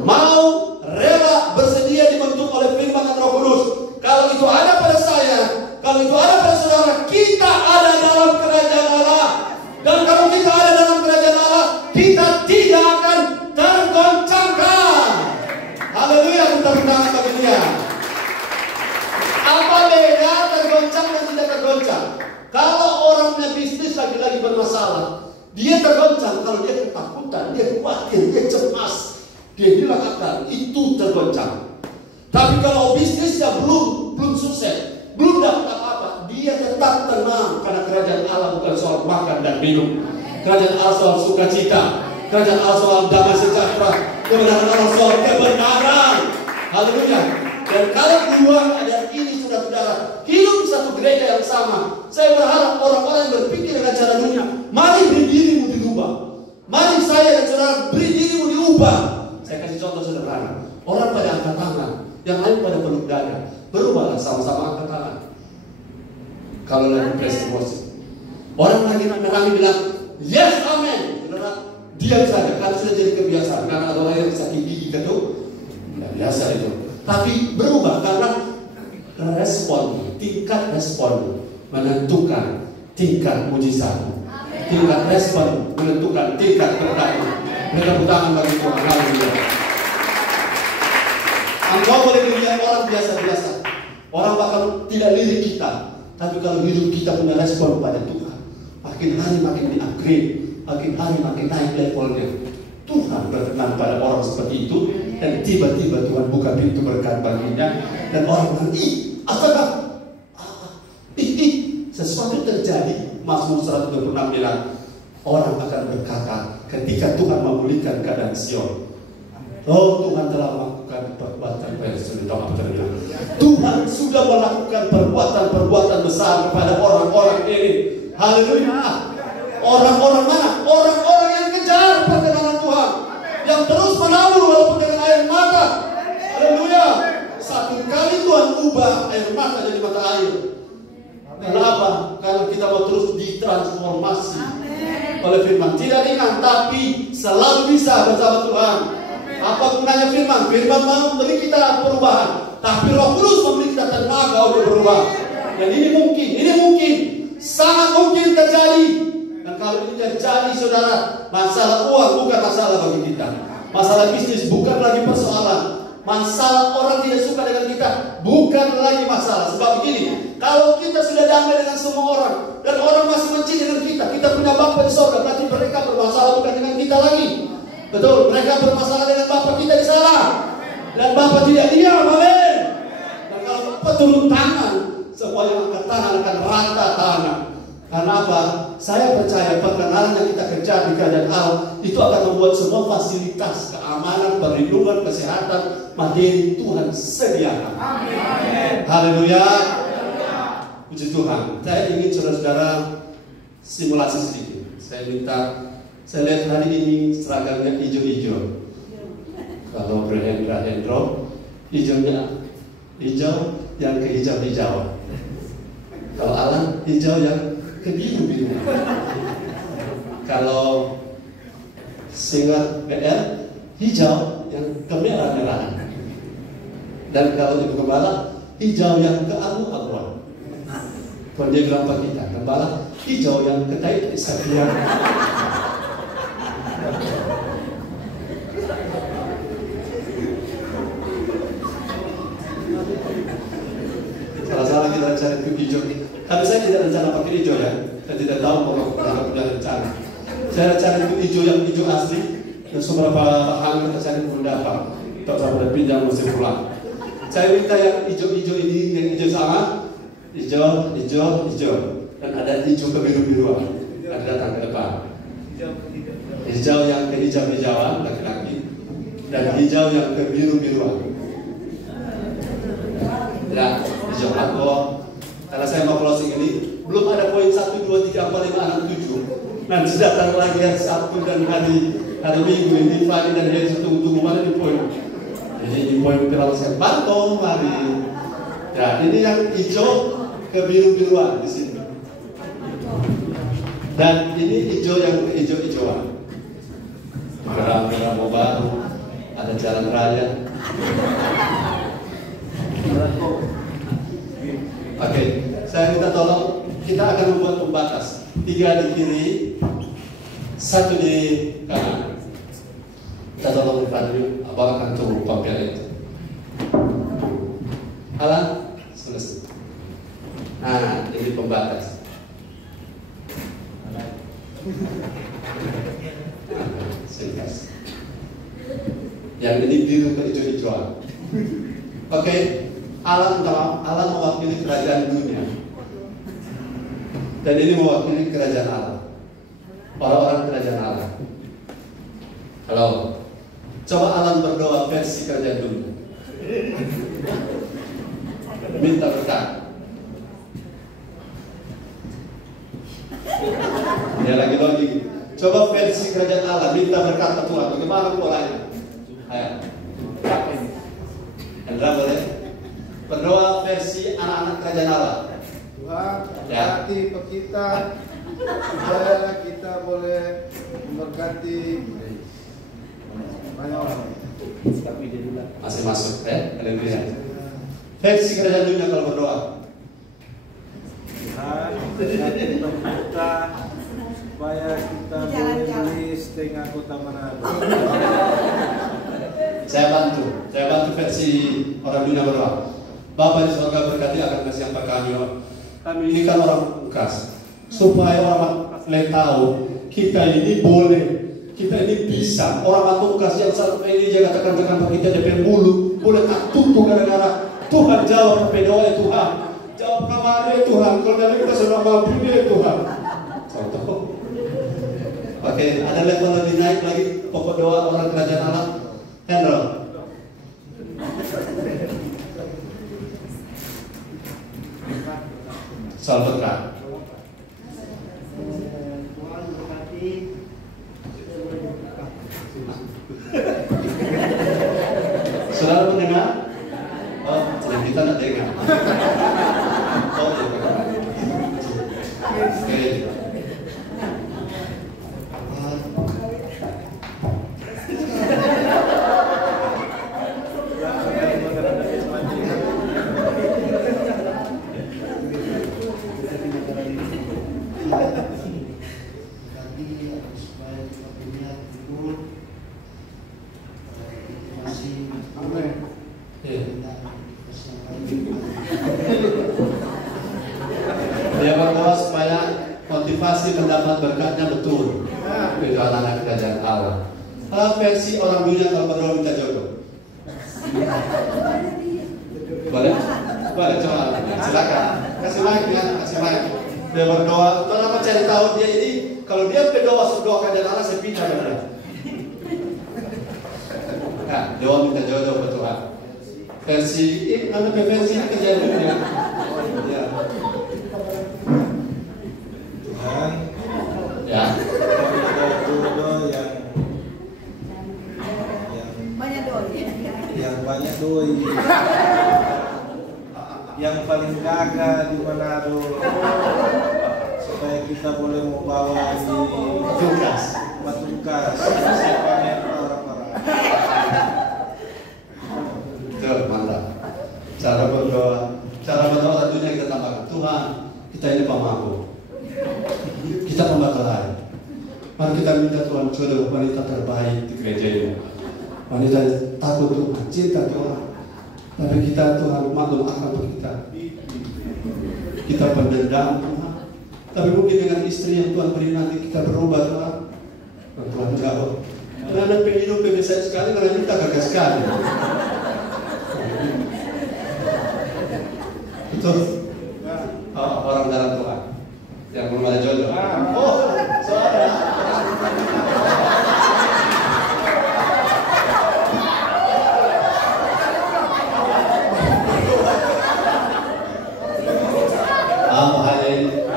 Mau, rela, bersedia dibentuk oleh firman dan Roh Kudus. Kalau itu ada pada saya, kalau itu ada pada saudara, kita ada dalam kerajaan Allah. Dan kalau kita ada dalam kerajaan Allah, kita tidak akan tergoncangkan. Haleluya, kita bertangan bagi dia. Apa beda tergoncang dan tidak tergoncang? Kalau orangnya bisnis lagi-lagi bermasalah, dia tergoncang. Kalau dia ketakutan, dia khawatir, dia cemas, dia hilang akal, itu tergoncang. Tapi kalau bisnisnya belum sukses, belum dapat apa-apa, dia tetap tenang. Karena kerajaan Allah bukan soal makan dan minum. Kerajaan Allah soal sukacita. Kerajaan Allah soal damai sejahtera. Kebenaran Allah soal kebenaran. Haleluya. Dan kalau dua ada ini, saudara-saudara, hidup satu gereja yang sama. Saya berharap orang-orang yang berpikir dengan cara dunia, mari berdiri yang lain pada peluk dada. Berubahlah, sama-sama angkat tangan. Kalau lagi praise worship, orang lagi rame-rame bilang yes, amen. Saudara, diam saja, karena sudah jadi kebiasaan. Karena ada orang yang sakit gigi gitu, tidak biasa itu. Tapi berubah karena respon, tingkat respon menentukan tingkat mujizat. Tingkat respon menentukan tingkat keberkatan. Berikan tepuk tangan bagi Tuhan. Haleluya. Engkau boleh dilihat orang biasa-biasa. Orang bakal tidak lirik kita. Tapi kalau hidup kita punya respon kepada Tuhan, makin hari makin di-upgrade, makin hari makin naik levelnya. Tuhan berkenan pada orang seperti itu, dan tiba-tiba Tuhan buka pintu berkat baginya, dan orang bilang, astaga, sesuatu terjadi. Mazmur 126 bilang, orang akan berkata ketika Tuhan memulihkan keadaan Sion, oh Tuhan telah melakukan perbuatan Tuhan sudah melakukan perbuatan besar kepada orang-orang ini. Haleluya. Orang-orang mana? Orang-orang yang kejar perkenanan Tuhan, yang terus menabur walaupun dengan air mata. Haleluya. Satu kali Tuhan ubah air mata jadi mata air. Kenapa? Karena kita mau terus ditransformasi oleh firman. Tidak ringan, tapi selalu bisa bersama Tuhan. Apa gunanya firman? Firman memberi kita perubahan, tapi Roh Kudus memberi kita tenaga untuk berubah. Dan ini mungkin, sangat mungkin terjadi. Dan kalau ini terjadi, saudara, masalah uang bukan masalah bagi kita. Masalah bisnis bukan lagi persoalan. Masalah orang tidak suka dengan kita bukan lagi masalah. Sebab begini, kalau kita sudah damai dengan semua orang, dan orang masih benci dengan kita punya Bapa di sorga, berarti mereka bermasalah bukan dengan kita lagi. Betul, mereka bermasalah dengan Bapa kita di sana, dan Bapa tidak diam. Amin. Dan kalau Bapa turun tangan, semua yang angkat tangan akan rata tangan. Karena apa? Saya percaya perkenalan yang kita kejar di kerajaan Allah itu akan membuat semua fasilitas keamanan, perlindungan, kesehatan, materi Tuhan sediakan. Amin. Haleluya. Puji Tuhan. Saya ingin saudara-saudara simulasi sedikit. Saya lihat hari ini seragamnya hijau-hijau. Kalau Hendro, hijaunya hijau yang ke hijau-hijau. Kalau Alan, hijau yang ke biru-biru. Kalau Singa BR, hijau yang ke merah-merahan. Dan kalau Ibu Gembala, hijau yang ke abu-abuan. Diagram kita, Gembala, hijau yang ke taik Satria. Salah-salah kita cari ke hijau. Tapi saya tidak rencana pakai hijau ya. Saya tidak tahu kalau kita punya rencana. Saya cari itu hijau yang hijau asli. Dan beberapa bahan kita cari belum dapat. Tak sampai pinjam mesti pulang. Saya minta yang hijau-hijau ini, yang hijau sama, hijau, dan ada hijau kebiru-biruan. Ada datang ke depan. Hijau yang ke hijau-hijauan laki-laki, dan hijau yang ke biru-biruan. Ya, hijau aku. Karena saya mau closing ini, belum ada poin 1, 2, 3, 4, 5, 6, 7. Nanti datang lagi hari Sabtu dan hari Minggu ini, Fadi dan hari tunggu mana di poin. Jadi di poin terlalu bantong hari. Ya, ini yang hijau kebiru-biruan di sini. Dan ini hijau yang hijau-hijauan. Gerang-gerang mau baru, ada jalan raya. Oke, saya minta tolong, kita akan membuat pembatas 3 di kiri, 1 di kanan. Kita tolong di Fadli, abang akan turun pampir itu. Alah, selesai. Nah, ini pembatas. Singkas. Yang ini biru ke hijau-hijauan. Oke. Allah mewakili kerajaan dunia, dan ini mewakili kerajaan Allah, orang-orang kerajaan Allah. Kalau coba Alan berdoa versi kerajaan dunia, minta berkat. Dia lagi. Coba versi kerajaan Allah, minta berkat Tuhan. Bagaimana polanya? Ayo. Hendra boleh? Berdoa versi anak-anak kerajaan Allah. Tuhan, berkati kita supaya kita boleh memberkati banyak orang. Masih masuk ya? Haleluya. Versi kerajaan dunia kalau berdoa. Tuhan, berkati kita supaya kita boleh beli setengah kota Manado. Saya bantu versi orang dunia berdoa. Bapa di surga berkati akan kasih apa kami ini kan orang Lukas, supaya orang lain tahu kita ini boleh, kita ini bisa. Orang Lukas yang saat ini jaga tekan-tekan kita DP mulu boleh tutup gara-gara Tuhan jawab doa Tuhan, jawab kamarnya Tuhan. Kalau dari kita sudah mampu ya Tuhan. Contoh. Oke, ada level lebih naik lagi pokok doa orang kerajaan Allah. Hendro. Soal berkat. Saudara mendengar? Oh, jadi kita tidak dengar. Oh, iya. Oke. Dia berdoa supaya motivasi mendapat berkatnya betul. Itu anak-anak kerajaan Allah. Versi orang dunia kalau berdoa minta jodoh. Boleh? Boleh, coba. Silakan. Kasih mic ya, kasih mic. Dia berdoa. Tuhan apa cari tahu dia ini? Kalau dia berdoa surga kerajaan Allah saya pindah benar. Nah, doa minta jodoh buat Tuhan. Versi ini versi ini kerjaan dunia. Ya. Tuhan, Ya. jodoh yang banyak doi, yang paling gagah di Manado, supaya kita boleh membawa di Matungkas panen orang-orang. Betul, mantap. Cara berdoa tentunya kita tambahkan Tuhan, kita ini pemampu, kita pembakar lain. Mari kita minta Tuhan jodoh wanita terbaik di gereja ini. Wanita takut Tuhan, cinta Tuhan. Tapi kita Tuhan maklum akan kita. Kita pendendam Tuhan. Tapi mungkin dengan istri yang Tuhan beri nanti kita berubah Tuhan. Dan Tuhan jawab. Karena penghidup besar sekali, karena kita gagal sekali. Betul. Oh, orang dalam Tuhan yang belum ada jodoh. Oh, soalnya.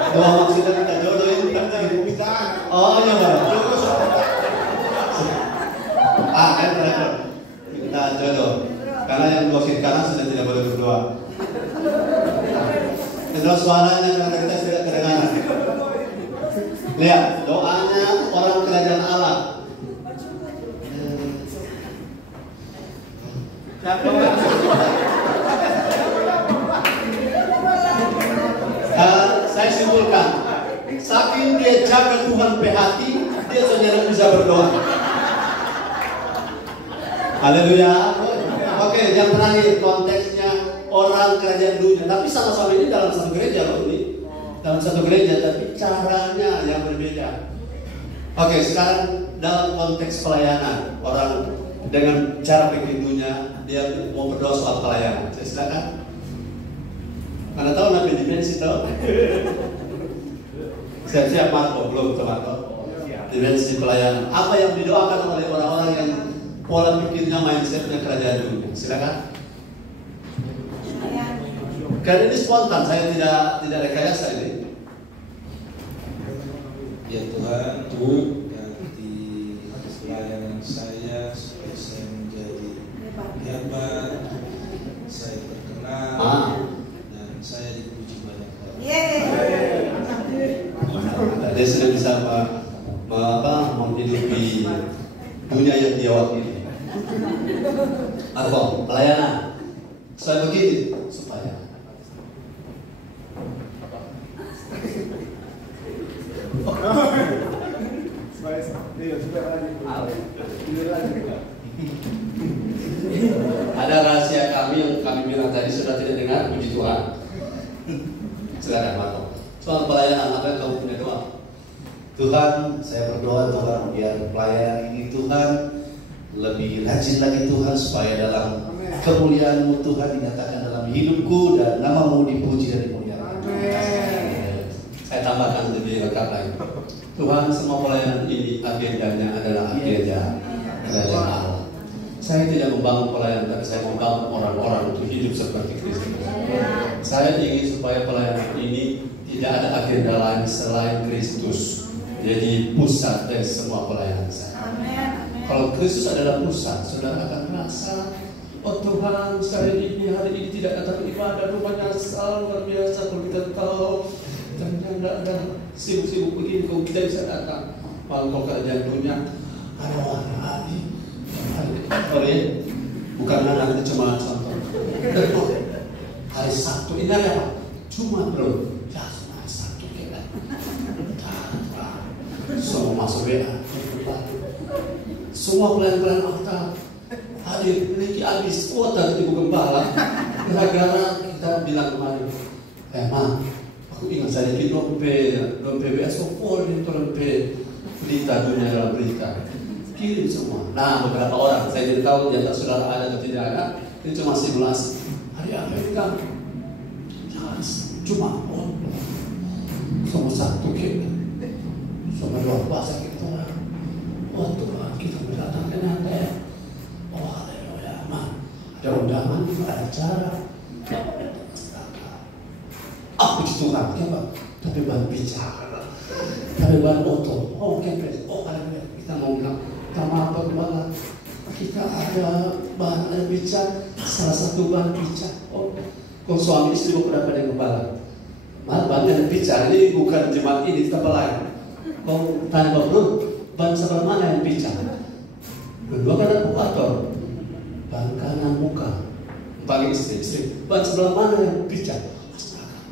Doa maksudnya minta jodoh itu kan dari permintaan. Oh iya benar. Kan terakhir minta jodoh. Karena yang dua kiri kanan sudah tidak boleh berdoa. Terus suaranya karena kita tidak kedengaran. Lihat doanya orang kerajaan Allah. Saya simpulkan, saking dia jaga Tuhan hati, dia saudara bisa berdoa. Haleluya. Oke, yang terakhir konteksnya orang kerajaan dunia, tapi sama-sama ini dalam satu gereja loh ini, dalam satu gereja, tapi caranya yang berbeda. Oke, sekarang dalam konteks pelayanan, orang dengan cara pikir dunia dia mau berdoa soal pelayanan. Saya silakan. Mana tahu nabi dimensi tahu? Siap-siap Marco, belum ke Marco. Dimensi pelayanan. Apa yang didoakan oleh orang-orang yang pola pikirnya mindsetnya kerajaan dunia? Silakan. Karena ini spontan, saya tidak rekayasa ini. Ya Tuhan, ganti pelayanan saya supaya saya menjadi hebat dia sudah bisa menghidupi dunia yang dia wakili. Atau pelayanan. Saya begini supaya ada rahasia kami yang kami bilang tadi sudah tidak dengar, puji Tuhan. Silakan Marco. Soal pelayanan, apa yang kamu punya doa? Tuhan, saya berdoa Tuhan biar pelayanan ini Tuhan lebih rajin lagi Tuhan, supaya dalam kemuliaan-Mu Tuhan dinyatakan dalam hidupku dan nama-Mu dipuji dan dimuliakan. Saya tambahkan lebih lengkap lagi. Tuhan, semua pelayanan ini agendanya adalah agenda kerajaan Allah. Saya tidak membangun pelayanan, tapi saya membangun orang-orang untuk hidup seperti Kristus. Saya ingin supaya pelayanan ini tidak ada agenda lain selain Kristus. Jadi pusat dari semua pelayanan saya. Kalau Kristus adalah pusat, saudara akan merasa, oh Tuhan, saya ini hari ini tidak datang ibadah, rumahnya luar biasa. Kalau kita tahu, ternyata ada sibuk-sibuk begini, kau tidak bisa datang. Kalau kerajaan dunia, ada orang hari. Oh ya, bukan nanti cuma contoh. Hari Sabtu ini ada apa? Cuma bro, ya cuma Sabtu kita. Semua masuk WA. Semua pelayan-pelayan akta hadir, memiliki habis kuota di Ibu Gembala. Gara-gara kita bilang kemarin, Ma, aku ingat saya di dompe BSO Polri, dompe berita dunia dalam berita. Kirim semua. Nah, beberapa orang, saya tidak tahu di antara saudara ada atau tidak ada, itu cuma simulasi. Hari apa ini kan? Cuma semua satu kita, semua luar bahasa kita orang. Oh Tuhan, kita berdatang dengan Anda. Oh haleluya, ada undangan, ada acara. Aku Tuhan, kenapa? Tapi bahan bicara, tapi bahan otot. Oh kempes, oh haleluya, kita mau bilang. Sama apa kemana? Kita ada bahan bicara, salah satu bahan bicara. Oh, kalau suami istri mau berapa dengan kepala? Bahan bicara ini bukan jemaat ini, tempat lain. Kau tanya bro, bahan sebelah mana yang bicara? Kedua kan akupator, bahan kanan muka, panggil istri. Bahan sebelah mana yang bicara? Astaga.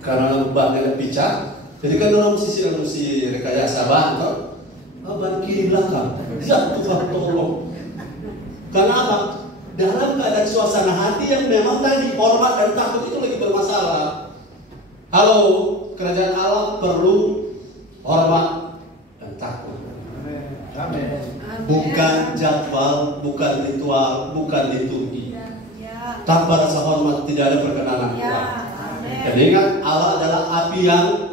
Karena bahan yang bicara, jadi kan dalam sisi rekayasa bahan, toh? Bahan kiri belakang, ya Tuhan tolong. Karena apa? Dalam keadaan suasana hati yang memang tadi hormat dan takut itu lagi bermasalah. Halo, kerajaan Allah perlu hormat dan takut. Amin. Bukan jadwal, bukan ritual, bukan liturgi. Tanpa rasa hormat tidak ada perkenanan Tuhan. Dan ingat, Allah adalah api yang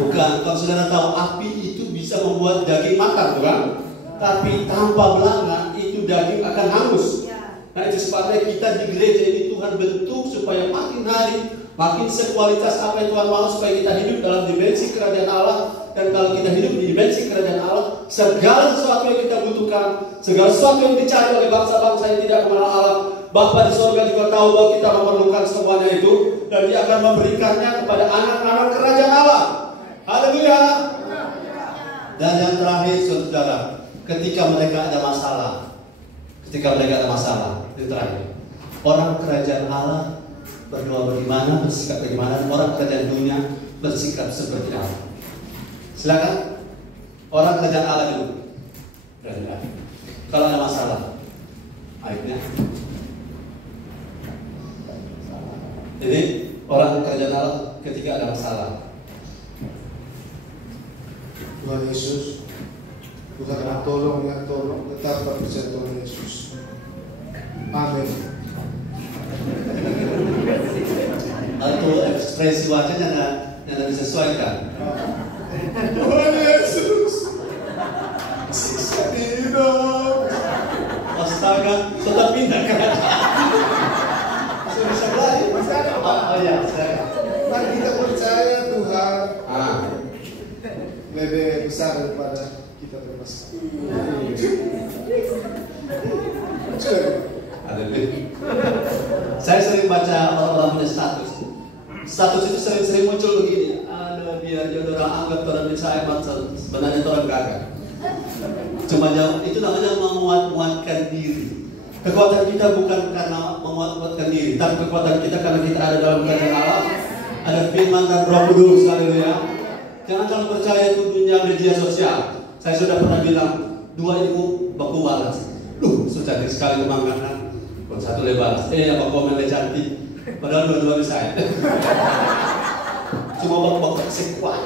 bukan. Kalau saudara tahu api itu bisa membuat daging matang, bukan? Tapi tanpa belanga itu daging akan hangus. Nah itu sebabnya kita di gereja ini Tuhan bentuk supaya makin hari makin sekualitas apa yang Tuhan mau, supaya kita hidup dalam dimensi kerajaan Allah. Dan kalau kita hidup di dimensi kerajaan Allah, segala sesuatu yang kita butuhkan, segala sesuatu yang dicari oleh bangsa-bangsa yang tidak mengenal Allah, Bapa di surga juga tahu bahwa kita memerlukan semuanya itu, dan Dia akan memberikannya kepada anak-anak kerajaan Allah. Haleluya. Dan yang terakhir saudara, ketika mereka ada masalah, itu terakhir, orang kerajaan Allah berdoa bagaimana, bersikap bagaimana, orang kerajaan dunia bersikap seperti apa. Silakan orang kerajaan Allah dulu. Kalau ada masalah, aibnya. Jadi orang kerajaan Allah ketika ada masalah, Tuhan Yesus, bukan yang tolong, tetap percaya Tuhan Yesus. Amin. atau ekspresi wajahnya yang disesuaikan. Tuhan Yesus, siksa hidup. Astaga, sudah pindah kerajaan. Sudah bisa belajar. Oh ya, silakan. Mari kita percaya Tuhan lebih besar daripada kita bermasalah. Saya sering baca orang-orang punya status. Status itu sering-sering muncul begini. Aduh, biar saudara anggap orang saya sebenarnya orang gagal. Cuma itu namanya menguat-nguatkan diri. Kekuatan kita bukan karena menguat-nguatkan diri, tapi kekuatan kita karena kita ada dalam kerajaan Allah. Ada firman dan Roh Kudus, haleluya. Jangan kalau percaya itu dunia media sosial. Saya sudah pernah bilang, 2 ibu baku balas. So cantik sekali kemangganan. Satu lebar. Apa komen cantik. Padahal dua-duanya saya. Cuma bapak sekuat.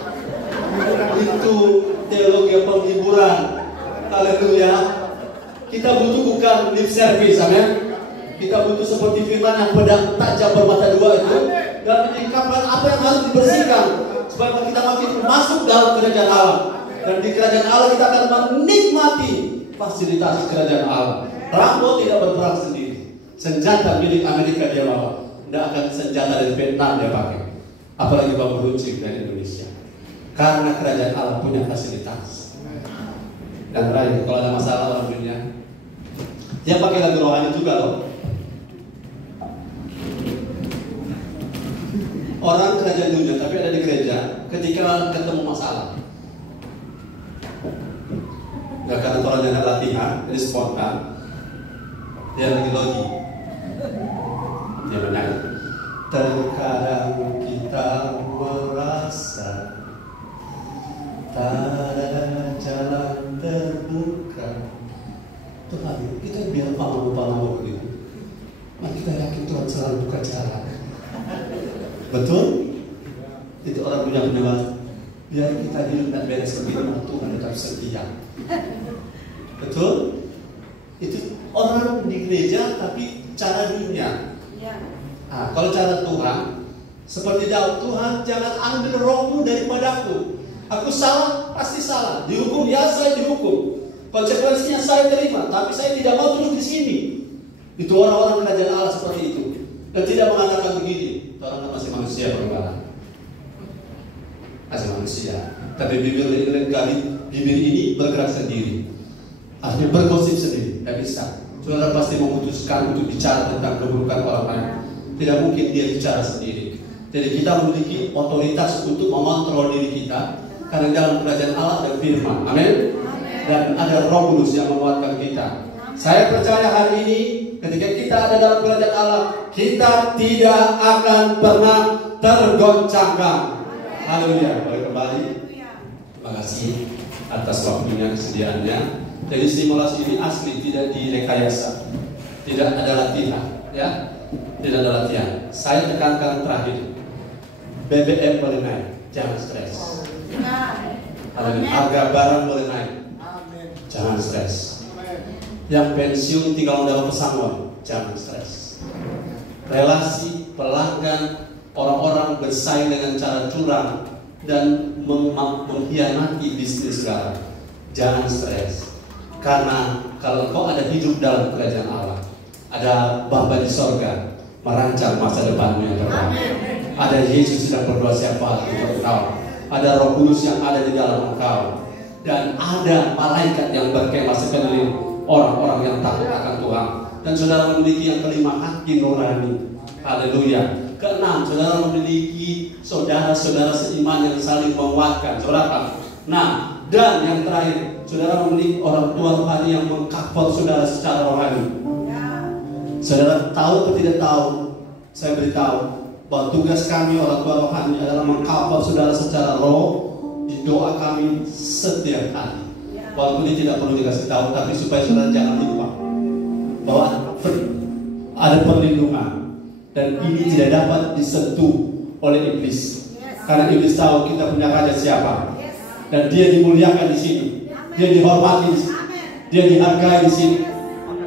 Itu teologi penghiburan. Haleluya. Kita butuh bukan lip service, amin. Kita butuh seperti firman yang pedang tajam bermata dua itu, dan menyingkapkan apa yang harus dibersihkan supaya kita makin masuk dalam kerajaan Allah. Dan di kerajaan Allah kita akan menikmati fasilitas kerajaan Allah. Rambo tidak berperang sendiri. Senjata milik Amerika dia bawa. Tidak akan senjata dari Vietnam dia pakai. Apalagi bawa beruncing dari Indonesia. Karena kerajaan Allah punya fasilitas. Dan terakhir, kalau ada masalah orang dunia, dia pakai lagu rohani juga loh. Orang kerajaan dunia tapi ada di gereja, ketika ketemu masalah, nggak karena orang yang latihan, jadi spontan, dia lagi logi, dia menyanyi. Terkadang kita merasa tak ada jalan terbuka. Tuhan, kita biar panggung begitu. Nah, kita yakin Tuhan selalu buka jalan. Betul? Itu orang punya pendapat. Biar kita hidup tak beres begini, Tuhan tetap setia. Betul? Itu orang di gereja tapi cara dunia. Nah, kalau cara Tuhan, seperti Daud, Tuhan jangan ambil rohmu daripadaku. Aku salah, pasti salah. Dihukum, ya saya dihukum. Konsekuensinya saya terima, tapi saya tidak mau terus di sini. Itu orang-orang kerajaan Allah seperti itu. Dan tidak mengatakan begini, orang masih manusia perubahan. Masih manusia. Tapi bibir ini bergerak sendiri. Artinya bergosip sendiri, tidak bisa. Saudara pasti memutuskan untuk bicara tentang keburukan orang lain. Tidak mungkin dia bicara sendiri. Jadi kita memiliki otoritas untuk mengontrol diri kita. Karena dalam kerajaan Allah ada firman. Amin. Dan ada Roh Kudus yang menguatkan kita. Saya percaya hari ini ketika kita ada dalam kerajaan Allah, kita tidak akan pernah tergoncangkan. Haleluya. Boleh kembali. Terima kasih atas waktunya, kesediaannya. Jadi simulasi ini asli, tidak direkayasa, tidak ada latihan, ya, tidak ada latihan. Saya tekankan terakhir, BBM boleh naik, jangan stres. Harga barang boleh naik, jangan stres. Yang pensiun tinggal dalam pesangon, jangan stres. Relasi pelanggan, orang-orang bersaing dengan cara curang dan mengkhianati bisnis segala, jangan stres. Karena kalau kau ada hidup dalam kerajaan Allah, ada Bapa di sorga merancang masa depanmu yang terbaik. Ada Yesus sedang berdoa siapa untuk engkau. Ada Roh Kudus yang ada di dalam engkau. Dan ada malaikat yang berkemah sekeliling orang-orang yang takut akan Tuhan. Dan saudara memiliki yang kelima, hati nurani. Haleluya. Keenam, saudara memiliki saudara-saudara seiman yang saling menguatkan. Saudara. Nah, dan yang terakhir, saudara memiliki orang tua rohani yang mengkapal saudara secara rohani. Saudara tahu atau tidak tahu? Saya beritahu bahwa tugas kami orang tua rohani adalah mengkapal saudara secara roh di doa kami setiap hari. Walaupun ini tidak perlu dikasih tahu, tapi supaya saudara jangan lupa bahwa ada perlindungan dan ini tidak dapat disentuh oleh iblis. Karena iblis tahu kita punya raja siapa. Dan dia dimuliakan di sini, dia dihormati di sini, dia dihargai di sini.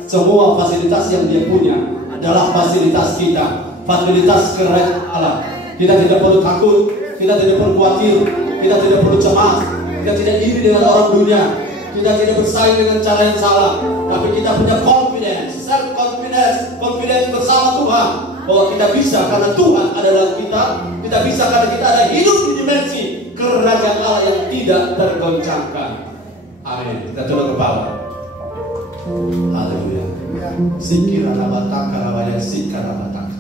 Semua fasilitas yang dia punya adalah fasilitas kita, fasilitas kerajaan Allah. Kita tidak perlu takut, kita tidak perlu khawatir, kita tidak perlu cemas, kita tidak iri dengan orang dunia, kita tidak bersaing dengan cara yang salah, tapi kita punya confidence, self confidence bersama Tuhan bahwa kita bisa karena Tuhan ada dalam kita. Kita bisa karena kita ada hidup di dimensi kerajaan Allah yang tidak tergoncangkan. Amin. Kita tunduk kepala. Haleluya. Sikira nabataka rabaya sikara nabataka.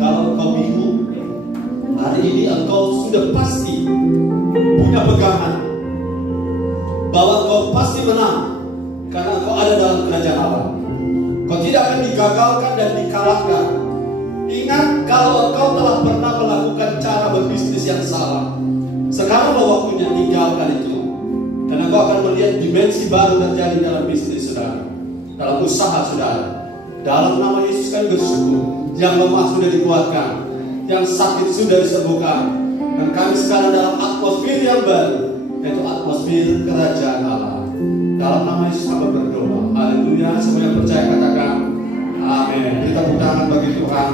Kalau kau bingung, hari ini engkau sudah pasti punya pegangan bahwa engkau pasti menang karena engkau ada dalam kerajaan Allah. Kau tidak akan digagalkan dan dikalahkan. Ingat, kalau engkau telah pernah melakukan cara berbisnis yang salah, sekaranglah waktunya tinggalkan itu. Dan engkau akan melihat dimensi baru terjadi dalam bisnis saudara, dalam usaha saudara. Dalam nama Yesus kami bersyukur. Yang lemah sudah dikuatkan, yang sakit sudah disembuhkan, dan kami sekarang dalam atmosfer yang baru, yaitu atmosfer kerajaan Allah. Dalam nama Yesus kami berdoa. Haleluya. Semua yang percaya katakan amin. Kita tepuk tangan bagi Tuhan.